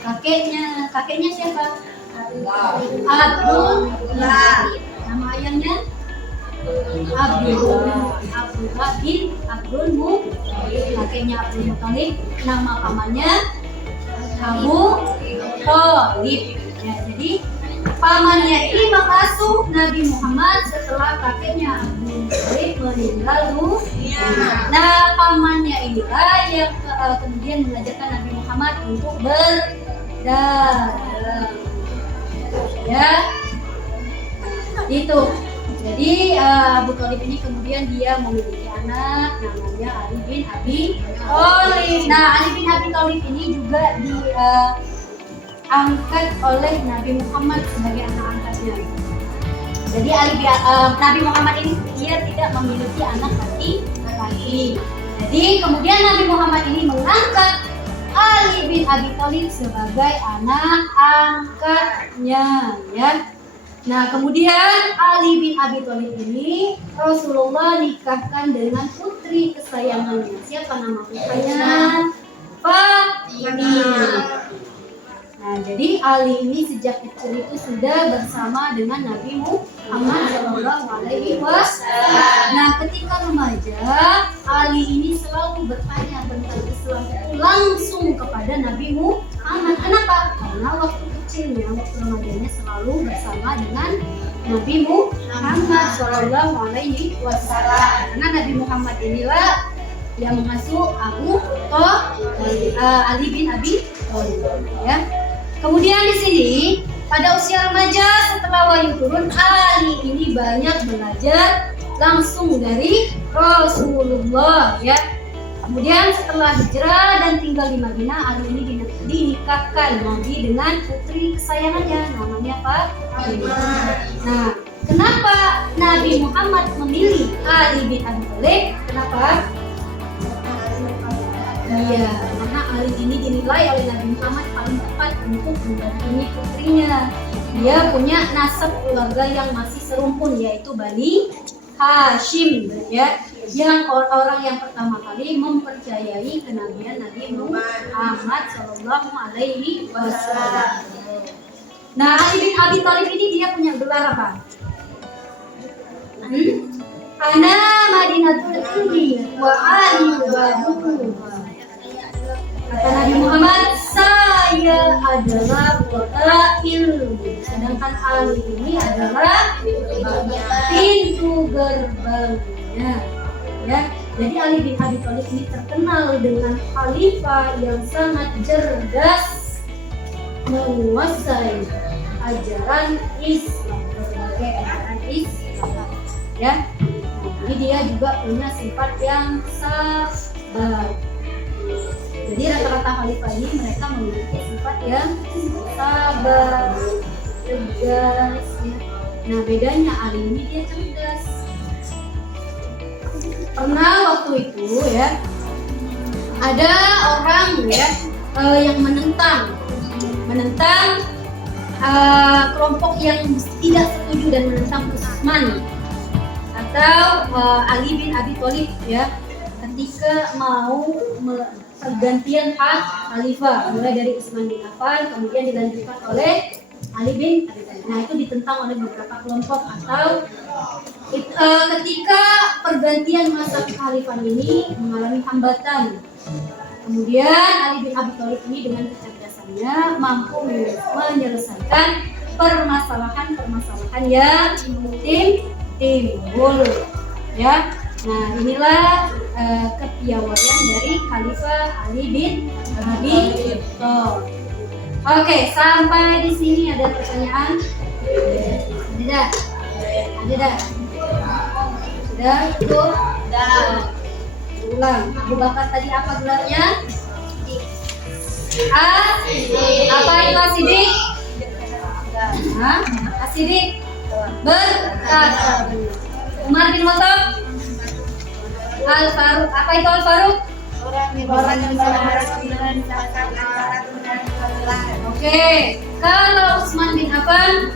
Kakeknya siapa? Abdullah. Nama ayahnya Abdullah bin Abdul Muthalib. Kakeknya Abdul Muthalib, nama pamannya Abu Thalib. Ya, jadi pamannya ini mengasuh Nabi Muhammad setelah kakeknya Abdul Muthalib meninggal dunia. Nah, pamannya inilah yang kemudian mengajarkan Nabi Muhammad untuk berdagang. Ya, itu. Jadi Abu Thalib ini kemudian dia memiliki anak namanya Ali bin Abi Thalib. Nah, Ali bin Abi Thalib ini juga diangkat oleh Nabi Muhammad sebagai anak angkatnya. Jadi Nabi Muhammad ini dia tidak memiliki anak laki-laki. Jadi kemudian Nabi Muhammad ini mengangkat Ali bin Abi Thalib sebagai anak angkatnya, ya. Nah, kemudian Ali bin Abi Thalib ini Rasulullah nikahkan dengan putri kesayangannya. Siapa nama putranya? Fatimah. Nah, jadi Ali ini sejak kecil itu sudah bersama dengan Nabi Muhammad SAW. Nah, ketika remaja, Ali ini selalu bertanya tentang Islam langsung kepada Nabi Muhammad. Kenapa? Karena waktu kecilnya, waktu remajanya selalu bersama dengan Nabi Muhammad SAW. Karena Nabi Muhammad inilah yang mengasuh Ali bin Abi Thalib, ya. Kemudian di sini pada usia remaja setelah wahyu turun, Ali ini banyak belajar langsung dari Rasulullah, ya. Kemudian setelah hijrah dan tinggal di Madinah, Ali ini dinikahkan lagi dengan putri kesayangannya namanya Fatimah. Nah, kenapa Nabi Muhammad memilih Ali bin Abi Thalib? Kenapa? Iya, karena Ali ini dinilai oleh Nabi Muhammad paling tepat untuk mendampingi putrinya. Dia punya nasab keluarga yang masih serumpun, yaitu Bani Hashim, ya, yang orang yang pertama kali mempercayai kenabian Nabi Muhammad Shallallahu Alaihi Wasallam. Nah, Ali bin Abi Thalib ini dia punya gelar apa? Ana Madinatul Ilmi wa Ali babuha. Kata Nabi Muhammad, saya adalah kota ilmu, sedangkan Ali ini adalah pintu gerbangnya, ya. Jadi Ali bin Abi Thalib ini terkenal dengan khalifah yang sangat cerdas, menguasai ajaran Islam, berbagai ajaran Islam, ya. Jadi dia juga punya sifat yang sabar. Jadi rata-rata khalifah ini mereka memiliki sifat yang sabar, tegas, ya. Nah, bedanya Ali ini dia cerdas. Pernah waktu itu, ya, ada orang, ya, yang menentang kelompok yang tidak setuju dan menentang Utsman atau Ali bin Abi Thalib, ya, ketika mau pergantian hak khalifah mulai dari Utsman bin Affan kemudian dilanjutkan oleh Ali bin Abi Thalib. Nah, itu ditentang oleh beberapa kelompok atau ketika pergantian masa kekhalifahan ini mengalami hambatan. Kemudian Ali bin Abi Thalib ini dengan kecerdasannya mampu menyelesaikan permasalahan yang timbul, ya. Nah, inilah kepiawaian dari Khalifah Ali bin Abi Thalib. Oke, sampai di sini ada pertanyaan? Ada? Sudah cukup? Ulang. Abu Bakar tadi apa gelarnya? Apa itu Asidik? Asidik berkata. Umar bin Khattab? Al-Faruq. Apa itu Al-Faruq? Orang yang Oke. Kalau Utsman bin Affan?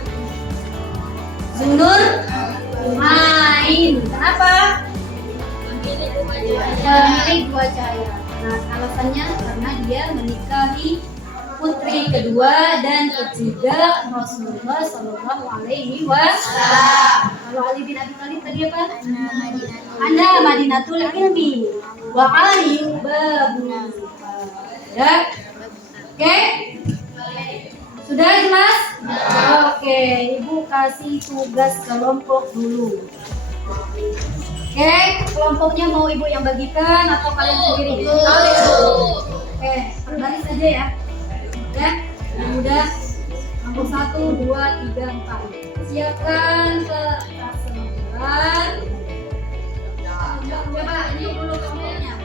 Zunur Main. Kenapa? Pemilik dua cahaya. Nah, alasannya karena dia menikahi putri kedua dan ketiga Rasulullah Shallallahu Alaihi Wasallam. Kalau Ali bin Abi Thalib tadi apa? Anda Madinatul Ilmi wa Ali babuha. Ya, oke? Sudah jelas? Oke, Ibu kasih tugas kelompok dulu. Oke, kelompoknya mau Ibu yang bagikan atau kalian sendiri? Oke, berbaris saja ya. Ya, yang mudah. Kelompok 1, 2, 3, 4. Siapkan kertas. Coba ini dulu kamunya.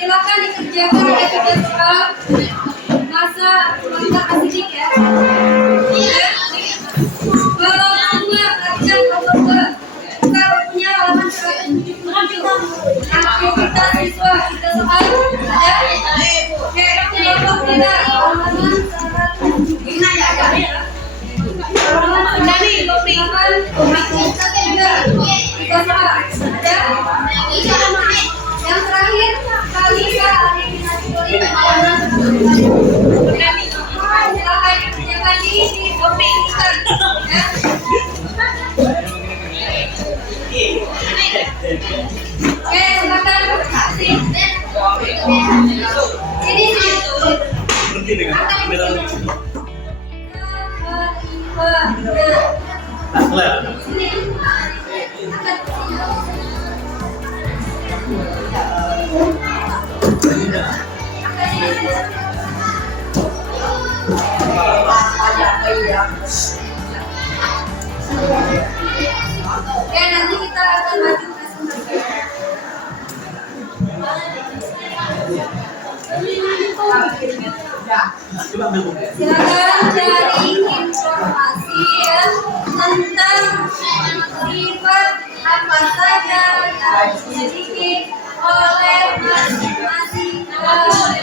Silakan dikerjakan oleh kita masa asidik ya. Bawahnya akan kita punya halaman 177 aktivitas siswa kita soal ada. Oke, kelompok kita halaman 177 ya. Yang terakhir Kalika silakan dikerjakan di topik kita ya. Oke, silakan Berhenti dengan kamera. Oke, nanti kita akan maju silakan cari informasi ya tentang sifat apa saja yang dimiliki oleh masing-masing kelompok.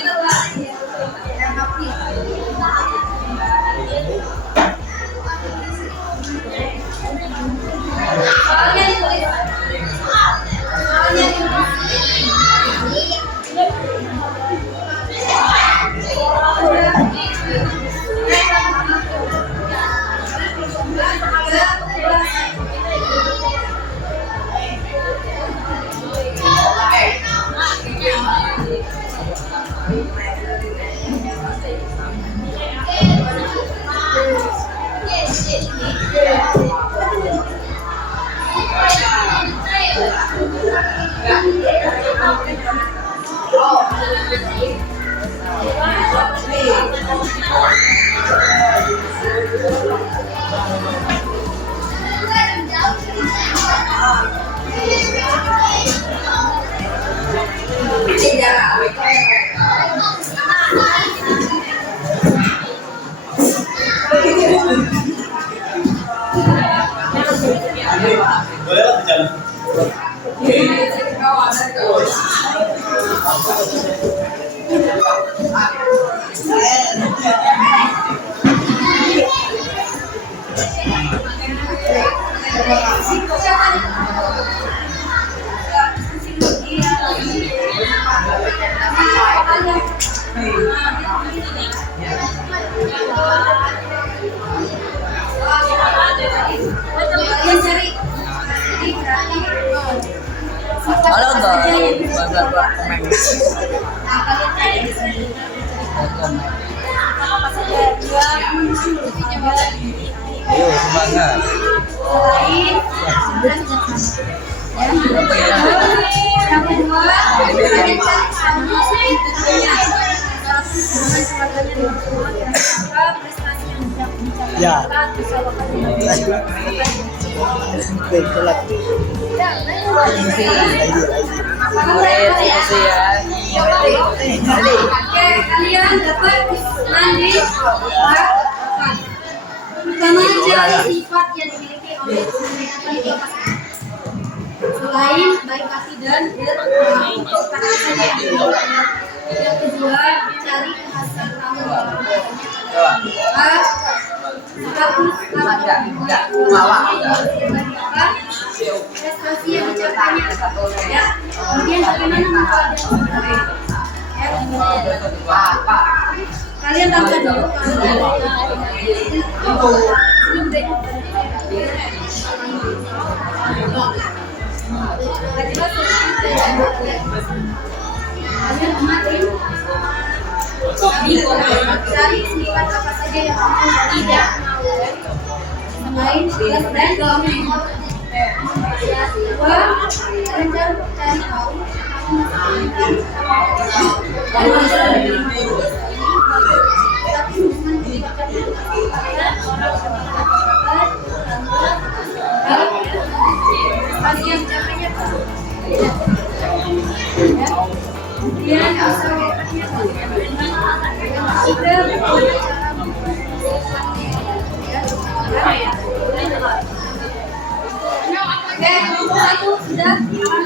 Soalnya ditulis. Soalnya Bolehlah berjalan. Halo guys, buat komen. Ayo semangat. Yang kedua, Ya. kalian dapat mandi pertama cari sifat yang dimiliki oleh selain baik hati dan kata saja. Yang kedua cari kekhasan kamu. Status Enggak, bawa. Prestasi yang dicapainya ya. Kemudian bagaimana mencapai ya. Kalian tampilkan dulu kalian amatin cari sifat apa saja yang kamu tidak selain plus dan dua kalian cari tahu yang capainya kemudian satu sudah nyari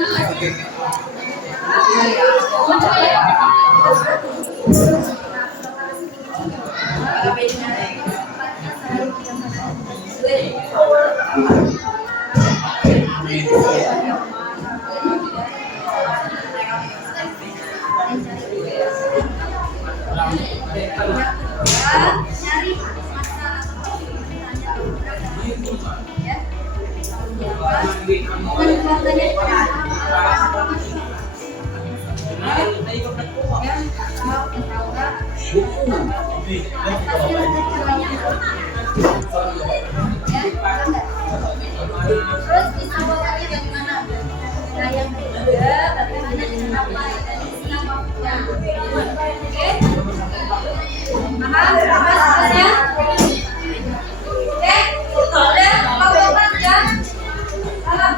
terus bisa bawanya dari mana? Nah yang ketiga bagaimana mencapai definisinya? Oke? Paham? Maksudnya? Oke? Udah? Mau banget ya? Paham?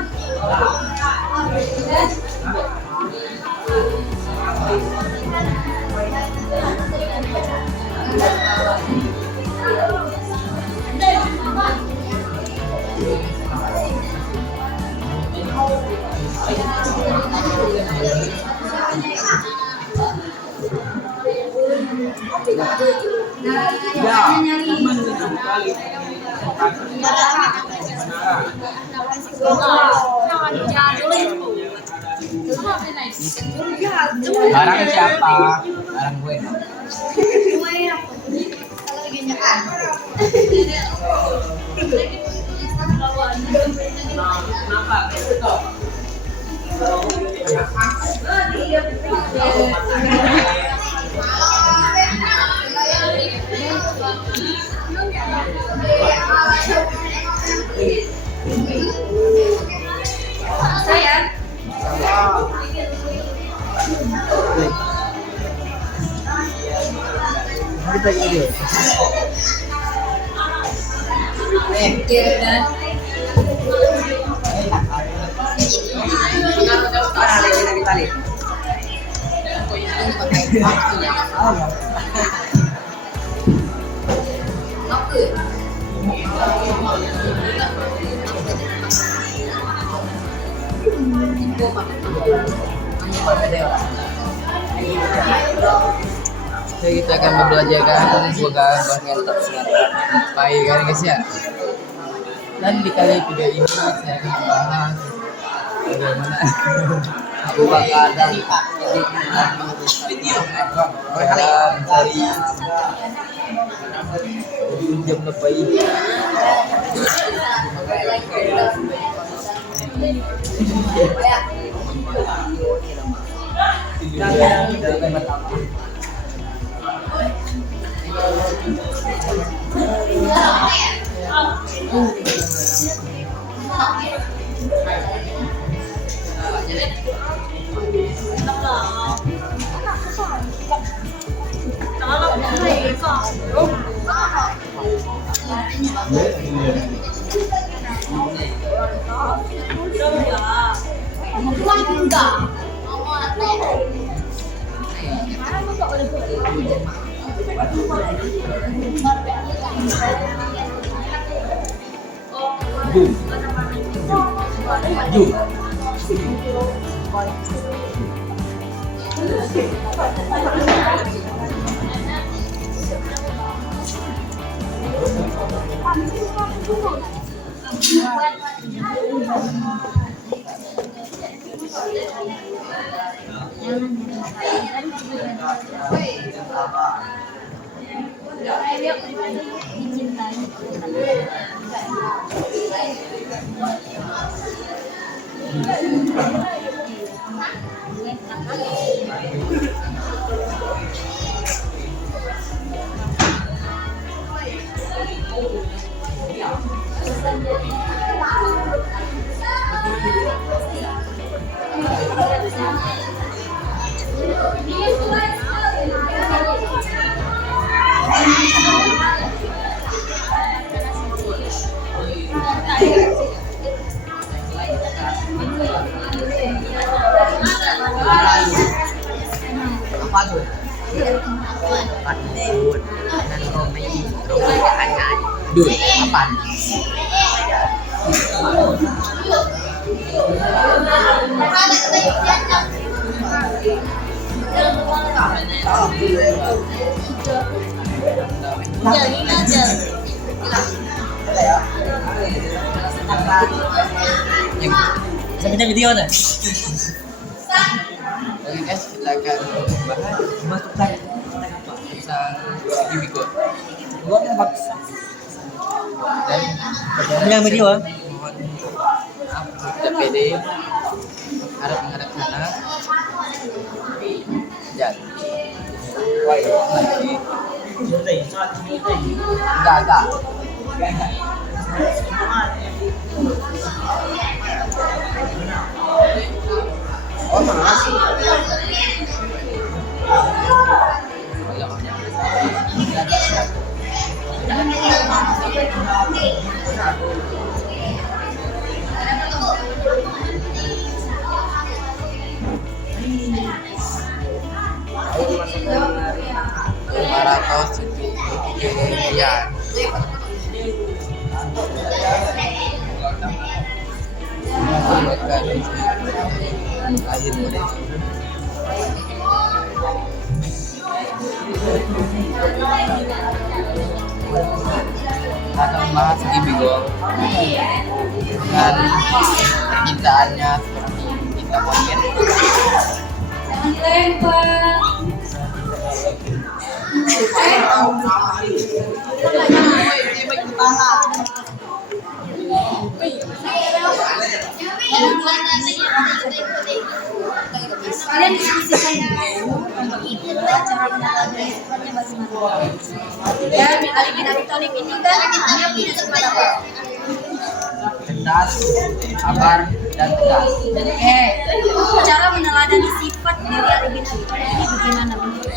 Barang siapa? Barang gue. Saya Oke, kita akan membelajarkan bukan ngetok baik kan guys ya. Dan di kali 3 ini saya akan membahas bagaimana Abu Bakar dan mencari jam lebih Thank you. Apa tuh? Dun. Dan Romi hanya Dun. Apaan? Sebenarnya video tuh. Oke guys, kita akan bahas tentang Gibiko. Gua bagus. Dan yang video mohon maaf tidak pede, harap menghadap sana. Jangan. Enggak. Oh, makasih. Maratos itu ya. Akhir akan membahas Gibiko dan percintaannya seperti cinta monyet. Kalian diskusikan cara menangani sifatnya bagaimana. Dan Alipin Abitolik ini kan dia punya sifat apa? Cerdas, sabar, dan tegas. Cara meneladani sifat dari Alipin Abitolik ini bagaimana menurut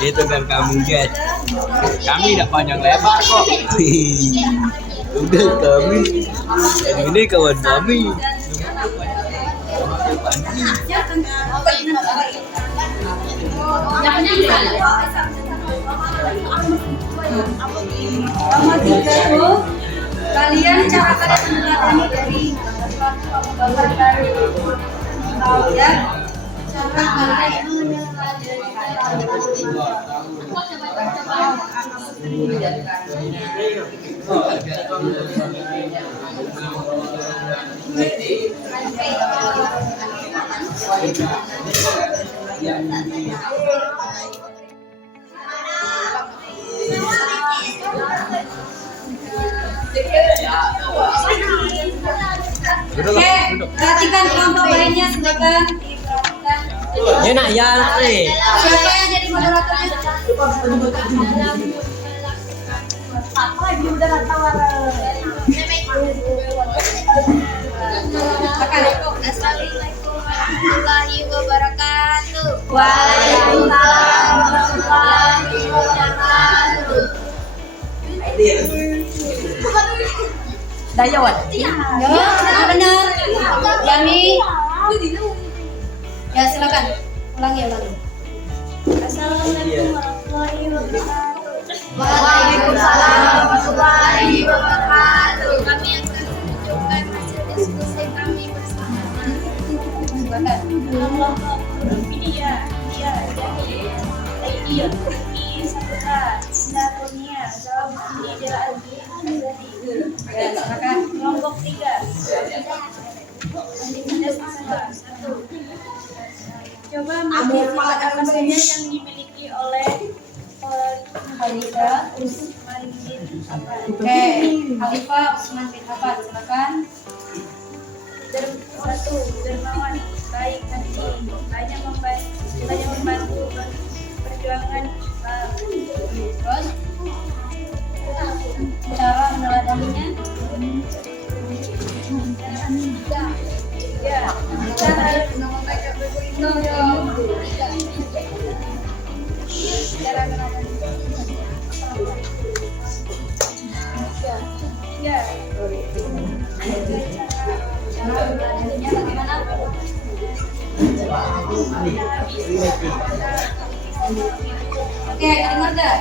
Itu kan kami guys, kami tidak panjang lebar kok. Udah kami, yang ini kawan kami. Nomor 3 tuh kalian cara kalian meneladani dari tahu ya cara kalian Oke, perhatikan kelompok lainnya silakan diperhatikan. Ya nak ya nih. Siapa yang jadi moderatornya? Assalamualaikum warahmatullahi wabarakatuh. Waalaikumsalam warahmatullahi wabarakatuh. Dayawan. Ya, benar. Yami. Ya, silakan. Ulangi. Assalamualaikum warahmatullahi wabarakatuh. Waalaikumsalam warahmatullahi wabarakatuh. Kami akan menunjukkan hasil diskusi kami bersama. Allah ini ya, iya, Sabta, Indonesia, Salam Ida Ya, silakan. kelompok 3. Satu. Coba sifat apa saja yang dimiliki oleh Khalifah Utsman bin Affan. Oke, Khalifah Utsman bin Affan, silakan. Satu, dermawan, baik hati, banyak membantu perjuangan Islam. Terus cara meneladaninya. Ya, kita harus cara ya. Cara meneladaninya bagaimana? Oke, dengar dah.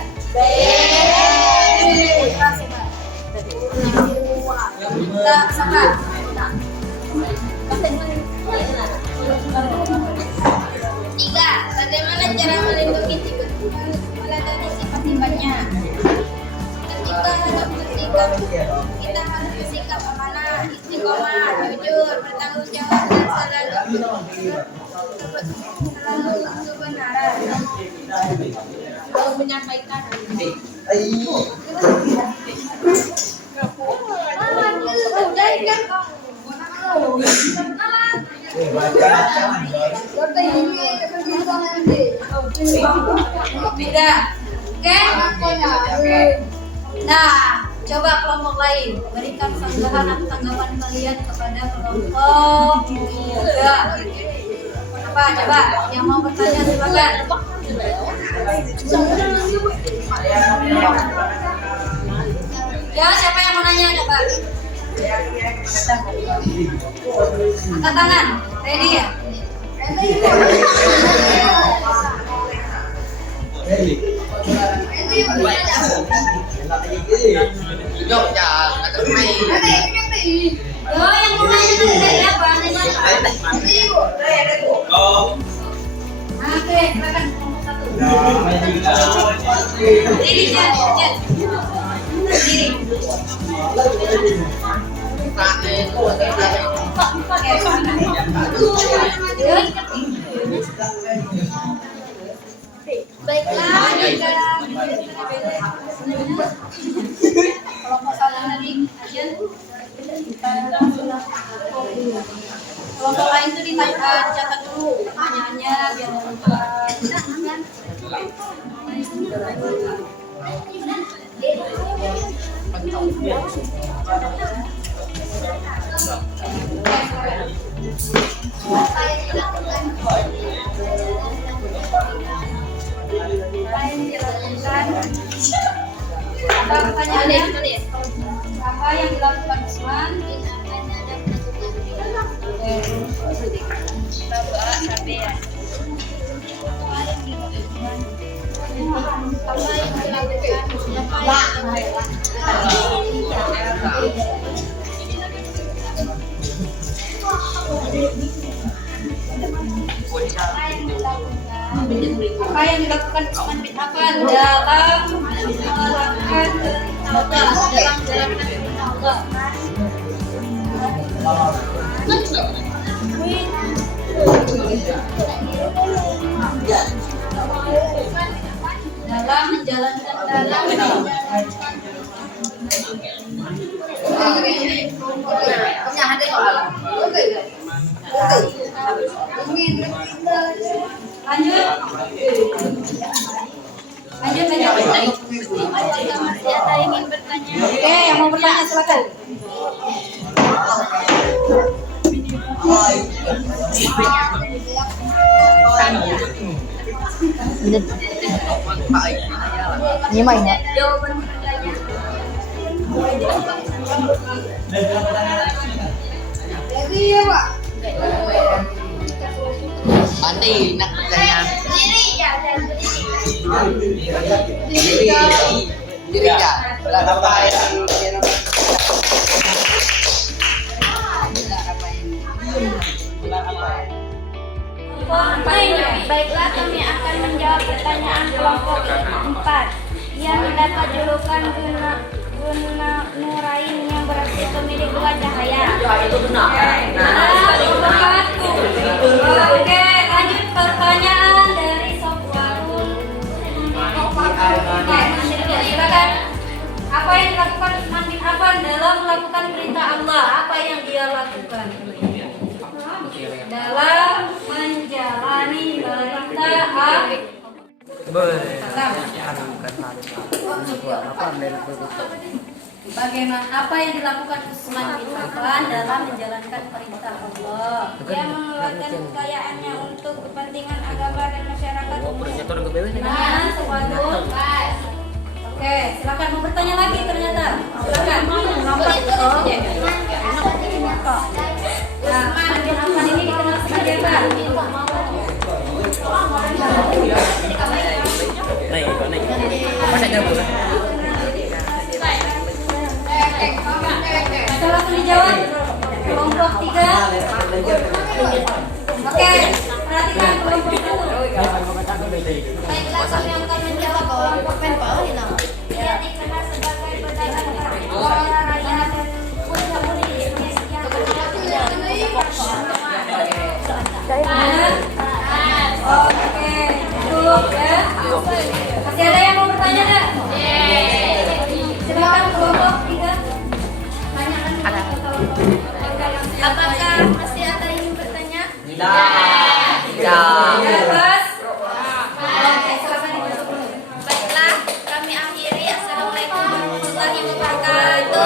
Kita sangka. Tiga, bagaimana cara melindungi meladani sifat-sifatnya? Kita harus bersikap amanah, istiqomah, jujur, bertanggung jawab, dan selalu kebenaran. Kalau menyampaikan. Beda. Oke. Nah, coba kelompok lain berikan sanggahan atau tanggapan kalian kepada kelompok 3. Apa? Coba yang mau bertanya silakan. Ya, siapa yang mau nanya coba? Angkat tangan. Ready ya? Jogja, atau main. Yo, yang mau nanya dari apa? Oke, silakan kelompok 1. Diri, Jan. Diri. Baiklah, Kelompok 1 tadi Ajan. Kelompok lain tuh dicatat dulu pertanyaannya biar lupa. Apa pertanyaannya? Apa yang dilakukan Usman? Apa yang dilakukan Utsman bin Affan dalam melakukan Allah, dalam Allah? Dalam menjalankan lanjut. Siapa ingin bertanya? Oke, yang mau bertanya silakan. Ini main ya? Jawaban pertanyaan. Nanti nak bertanya. Diri ya, dan Dirinya. Apa yang Baiklah, kami akan menjawab pertanyaan kelompok 4 yang mendapat julukan Guna Nurain yang berarti pemilik dua cahaya. Itu benar. Oke, lanjut pertanyaan dari Sofwarun. Silakan. Apa yang dilakukan Utsman bin Affan dalam melakukan perintah Allah? Apa yang dia lakukan? Dalam menjalani perintah Allah. Bagaimana apa yang dilakukan Utsman bin Affan dalam menjalankan perintah Allah? Dia mengeluarkan kekayaannya untuk kepentingan agama dan masyarakat umum. Nah, Sofwarun. Oke, silakan mau bertanya lagi ternyata. Silakan. Nah, Utsman bin Affan ini dikenal sebagai apa? Bisa langsung dijawab. Kelompok 3. Oke, perhatikan kelompok 1. Baiklah, kami akan menjawab kelompok 1. Dia dikenal sebagai pedagang kaya raya dan punya-punya Indonesia yang Oke, cukup ya. Masih ada yang mau bertanya nggak? Silakan kelompok 3. Tanyakan dulu. Apakah masih ada yang ingin bertanya? Tidak. Ya, Bos. Oke, silakan ditutup dulu. Baiklah, kami akhiri. Assalamualaikum warahmatullahi wabarakatuh.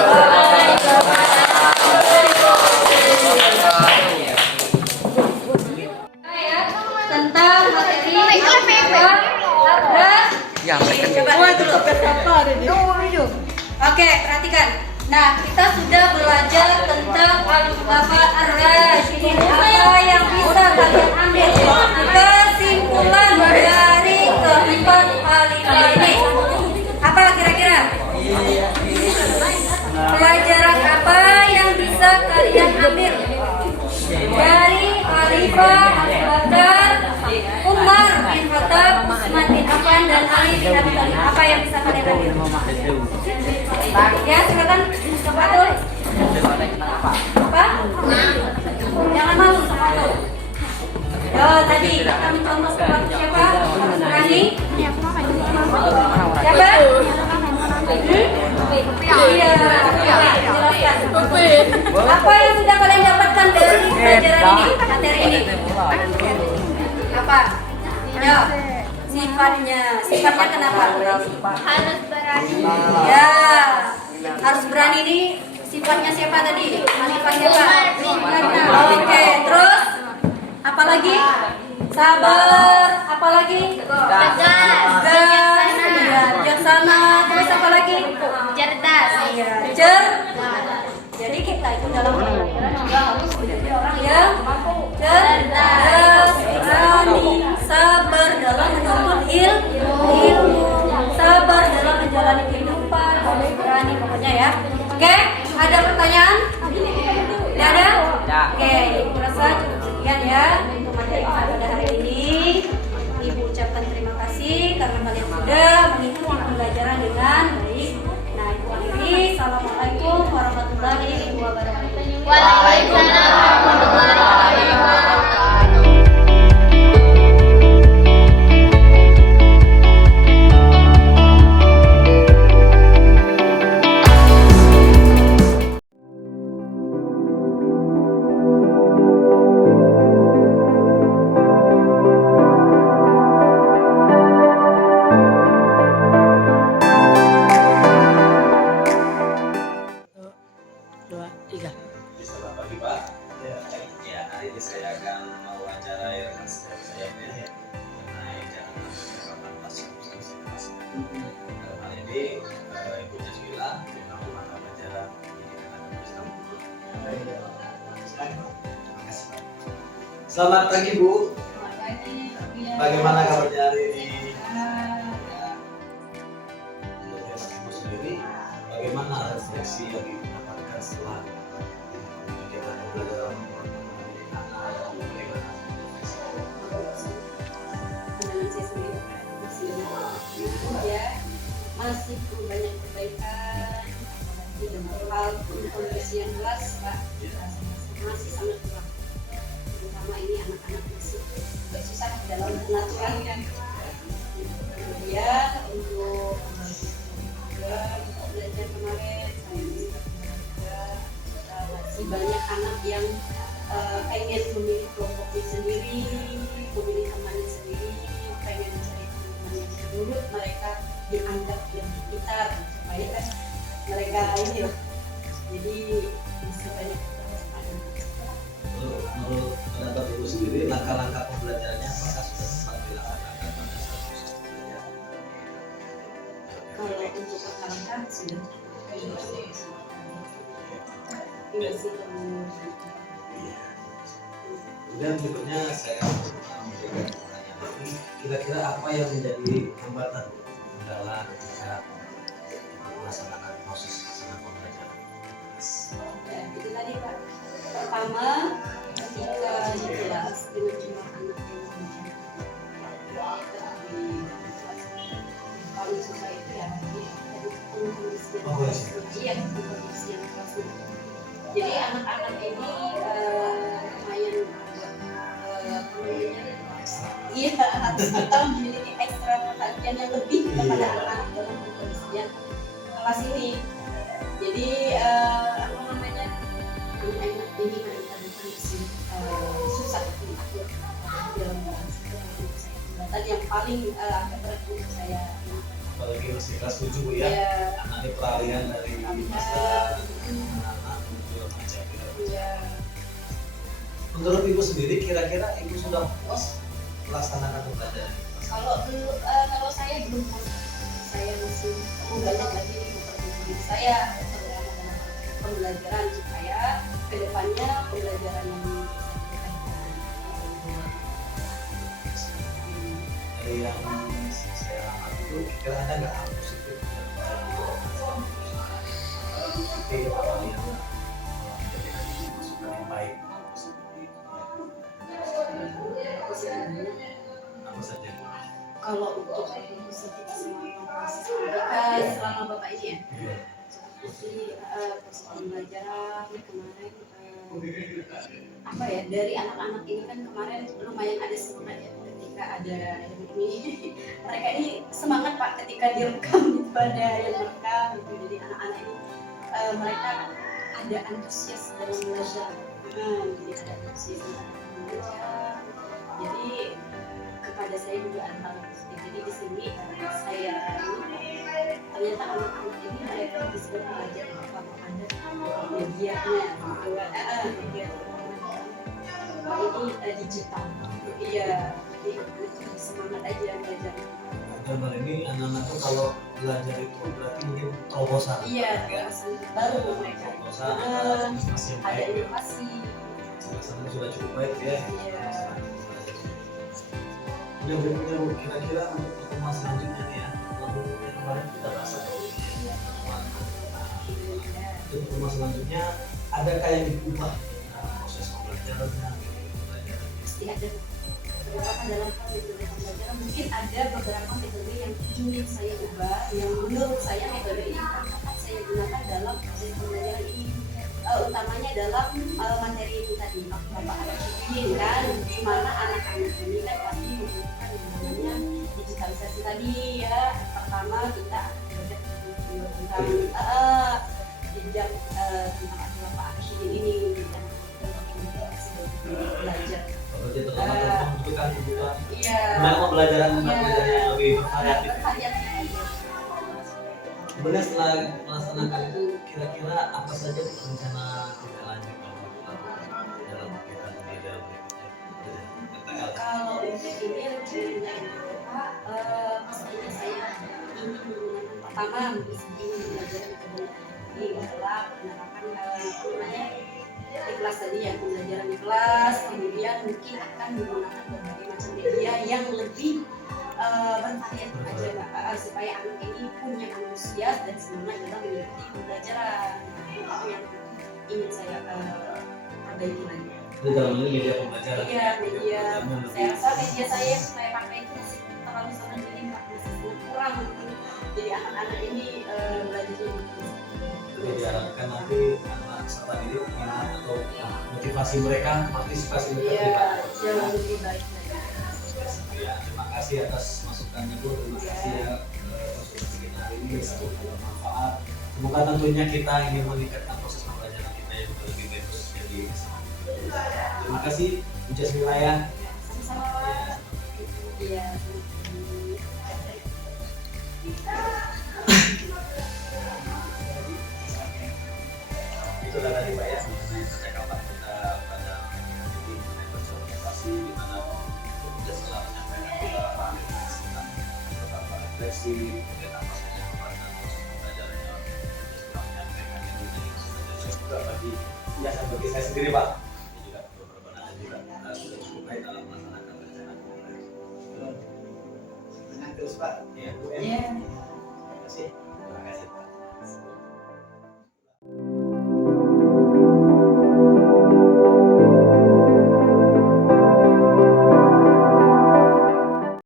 Tentang materi Ya, Oke, perhatikan. Nah, kita sudah belajar tentang al-khulafa ar-rasyidin. Apa yang bisa kalian ambil kesimpulan dari keempat khalifah ini? Apa kira-kira? Pelajaran apa yang bisa kalian ambil dari Khalifah Abu Bakar, Umar bin Khattab, Utsman bin Affan dan Ali bin Abi Thalib? Apa yang bisa kalian ambil? Ya, silakan. Satu. Apa? Jangan malu, satu. Yo, tadi kami contoh sepatu siapa? Rani? Siapa? Iya, jelaskan. Apa yang sudah kalian dapatkan dari pelajaran ini, materi ini? Apa? Ya, sifatnya kenapa? Harus berani. Ya, harus berani ini sifatnya siapa tadi? Khalifah siapa? Oke, terus apa lagi? Sabar, apa lagi? Tegas. Bijaksana, terus apa lagi? Cerdas. Jadi kita itu dalam pembelajaran juga harus menjadi orang yang cerdas, berani, sabar dalam menuntut ilmu, sabar dalam menjalani kehidupan, harus berani pokoknya ya. Oke, ada pertanyaan? Tidak ada? Oke, Ibu rasa cukup sekian ya untuk materi pada hari ini. Ibu ucapkan terima kasih karena kalian sudah mengikuti pembelajaran dengan baik. Nah, Ibu akhiri. Assalamualaikum warahmatullahi wabarakatuh. Waalaikumsalam warahmatullahi wabarakatuh. Selamat pagi Pak. Ya, hari ini saya akan mewawancarai rekan saya mengenai jalan kapan masuk dalam hal ini Ibu Jazwila dengan mata pelajaran pendidikan agama Islam. Terima kasih Pak. Selamat pagi Bu. Bagaimana kabarnya hari ini? sisi yang didapatkan setelah kegiatan pembelajaran mengenai anak dan bagaimana? Pandangan saya sendiri masih ya masih perlu banyak perbaikan apalagi dalam hal pengkondisian kelas Pak, masih sangat kurang, terutama ini anak-anak masih agak susah dalam pengaturannya. Kemudian untuk belajar kemarin saya juga masih banyak anak yang pengen memilih kelompoknya sendiri, memilih temannya sendiri, pengen mencari teman yang menurut mereka dianggap lebih pintar supaya kan mereka ini loh, jadi masih banyak permasalahan. Menurut pendapat ibu sendiri, langkah-langkah pembelajarannya apakah sudah sempat dilaksanakan pada saat proses pembelajaran? Kalau untuk langkah-langkah sudah tapi masih perlu. Kemudian berikutnya saya memberikan pertanyaan lagi, kira-kira apa yang menjadi hambatan kendala ketika melaksanakan proses sidang pembelajaran? Ya, itu tadi Pak. Pertama, ketika di kelas dengan jumlah anak yang banyak, paling susah itu ya kondisian kelasnya. Jadi anak-anak ini lumayan iya harus kita memiliki ekstra perhatian yang lebih kepada anak-anak dalam pengkondisian kelas ini. Jadi apa namanya, anak-anak ini kadang-kadang masih susah diatur dalam hambatan yang paling agak berat untuk saya. Apalagi masih kelas 7 Bu ya, anak ini peralihan dari masa anak-anak menuju remaja. Menurut ibu sendiri, kira-kira ibu sudah puas melaksanakan pembelajaran? Kalau saya belum puas, saya masih mau banyak lagi memperbaiki saya terutama dalam pembelajaran supaya kedepannya pembelajaran yang dari yang saya amati itu, kira ada nggak hal positif seperti apa yang menjadikan masukan yang baik seperti itu? Apa saja? kalau untuk positif selama proses pendidikan selama Bapak ini ya, seperti proses pembelajaran kemarin apa ya, dari anak-anak ini kan kemarin lumayan ada semangat ya ketika ada ini mereka ini semangat Pak ketika direkam gitu, ada yang merekam gitu, jadi anak-anak ini mereka ada antusias dalam belajar, jadi ada antusias dalam belajar, jadi kepada saya juga ada hal yang positif. Jadi di sini saya ternyata anak-anak ini mereka bisa belajar kalau ada medianya, media ini digital. Iya, jadi semangat aja belajar. Gambar ini anak-anak tuh kalau belajar itu berarti mungkin terobosan. Iya, terobosan baru mereka. Terobosan, inovasi yang Ada baik. inovasi. Rasanya sudah cukup baik ya. Iya. Yang berikutnya Bu, kira-kira untuk pertemuan selanjutnya nih ya, lalu yang kemarin kita bahas untuk pertemuan selanjutnya, adakah yang diubah proses pembelajarannya? Pasti ada. Beberapa dalam hal metode pembelajaran mungkin ada beberapa metode yang ingin saya ubah, yang menurut saya metode ini tepat saya gunakan dalam proses pembelajaran ini, utamanya dalam materi itu tadi Bapak ini kan, di mana anak-anak ini kan pasti membutuhkan yang namanya digitalisasi tadi ya. Pertama kita belajar tentang jenjang tentang Bapak ini dan belajar. Kalau dia terutama membutuhkan kebutuhan, Iya. gimana pembelajaran yang lebih bervariatif? Bervariatif. Kemudian setelah melaksanakan itu, kira-kira apa saja rencana kita lanjut dalam kegiatan pembelajaran berikutnya? PTL. Kalau untuk ini rencananya Pak, pastinya saya ingin menggunakan pertama ingin belajar metode ini adalah penerapan namanya di kelas tadi ya, pembelajaran di kelas, kemudian mungkin akan menggunakan berbagai macam media yang lebih bervariatif aja Mbak, supaya anak ini punya antusias dan semangat dalam mengikuti pembelajaran. Itu yang ingin saya perbaiki lagi. Itu dalam ini media pembelajaran. Iya, media. Saya rasa media saya yang saya pakai itu masih terlalu sangat jadi masih sangat kurang mungkin. Jadi anak-anak ini belajarnya Jadi diharapkan nanti anak peserta didik minat atau motivasi mereka, partisipasi mereka iya, lebih baik. jauh lebih baik lagi. Ya, terima kasih atas masukannya Bu, terima kasih ya konsultasi kita hari ini sangat bermanfaat. Semoga tentunya kita ingin meningkatkan proses pembelajaran kita yang lebih bagus jadi terima kasih Bu Jasmila ya. Sama-sama. Iya. Itulah tadi Pak ya mengenai percakapan kita pada hari ini mengenai bersosialisasi di mana sudah selalu menyampaikan beberapa refleksi kemudian apa saja kepada proses pembelajaran yang sudah menyampaikan itu dari belajar juga bagi saya sendiri Pak ini juga beberapa nada juga sudah cukup baik dalam melaksanakan rencana pembelajaran. Terus Pak. Ya Bu Iya. terima kasih.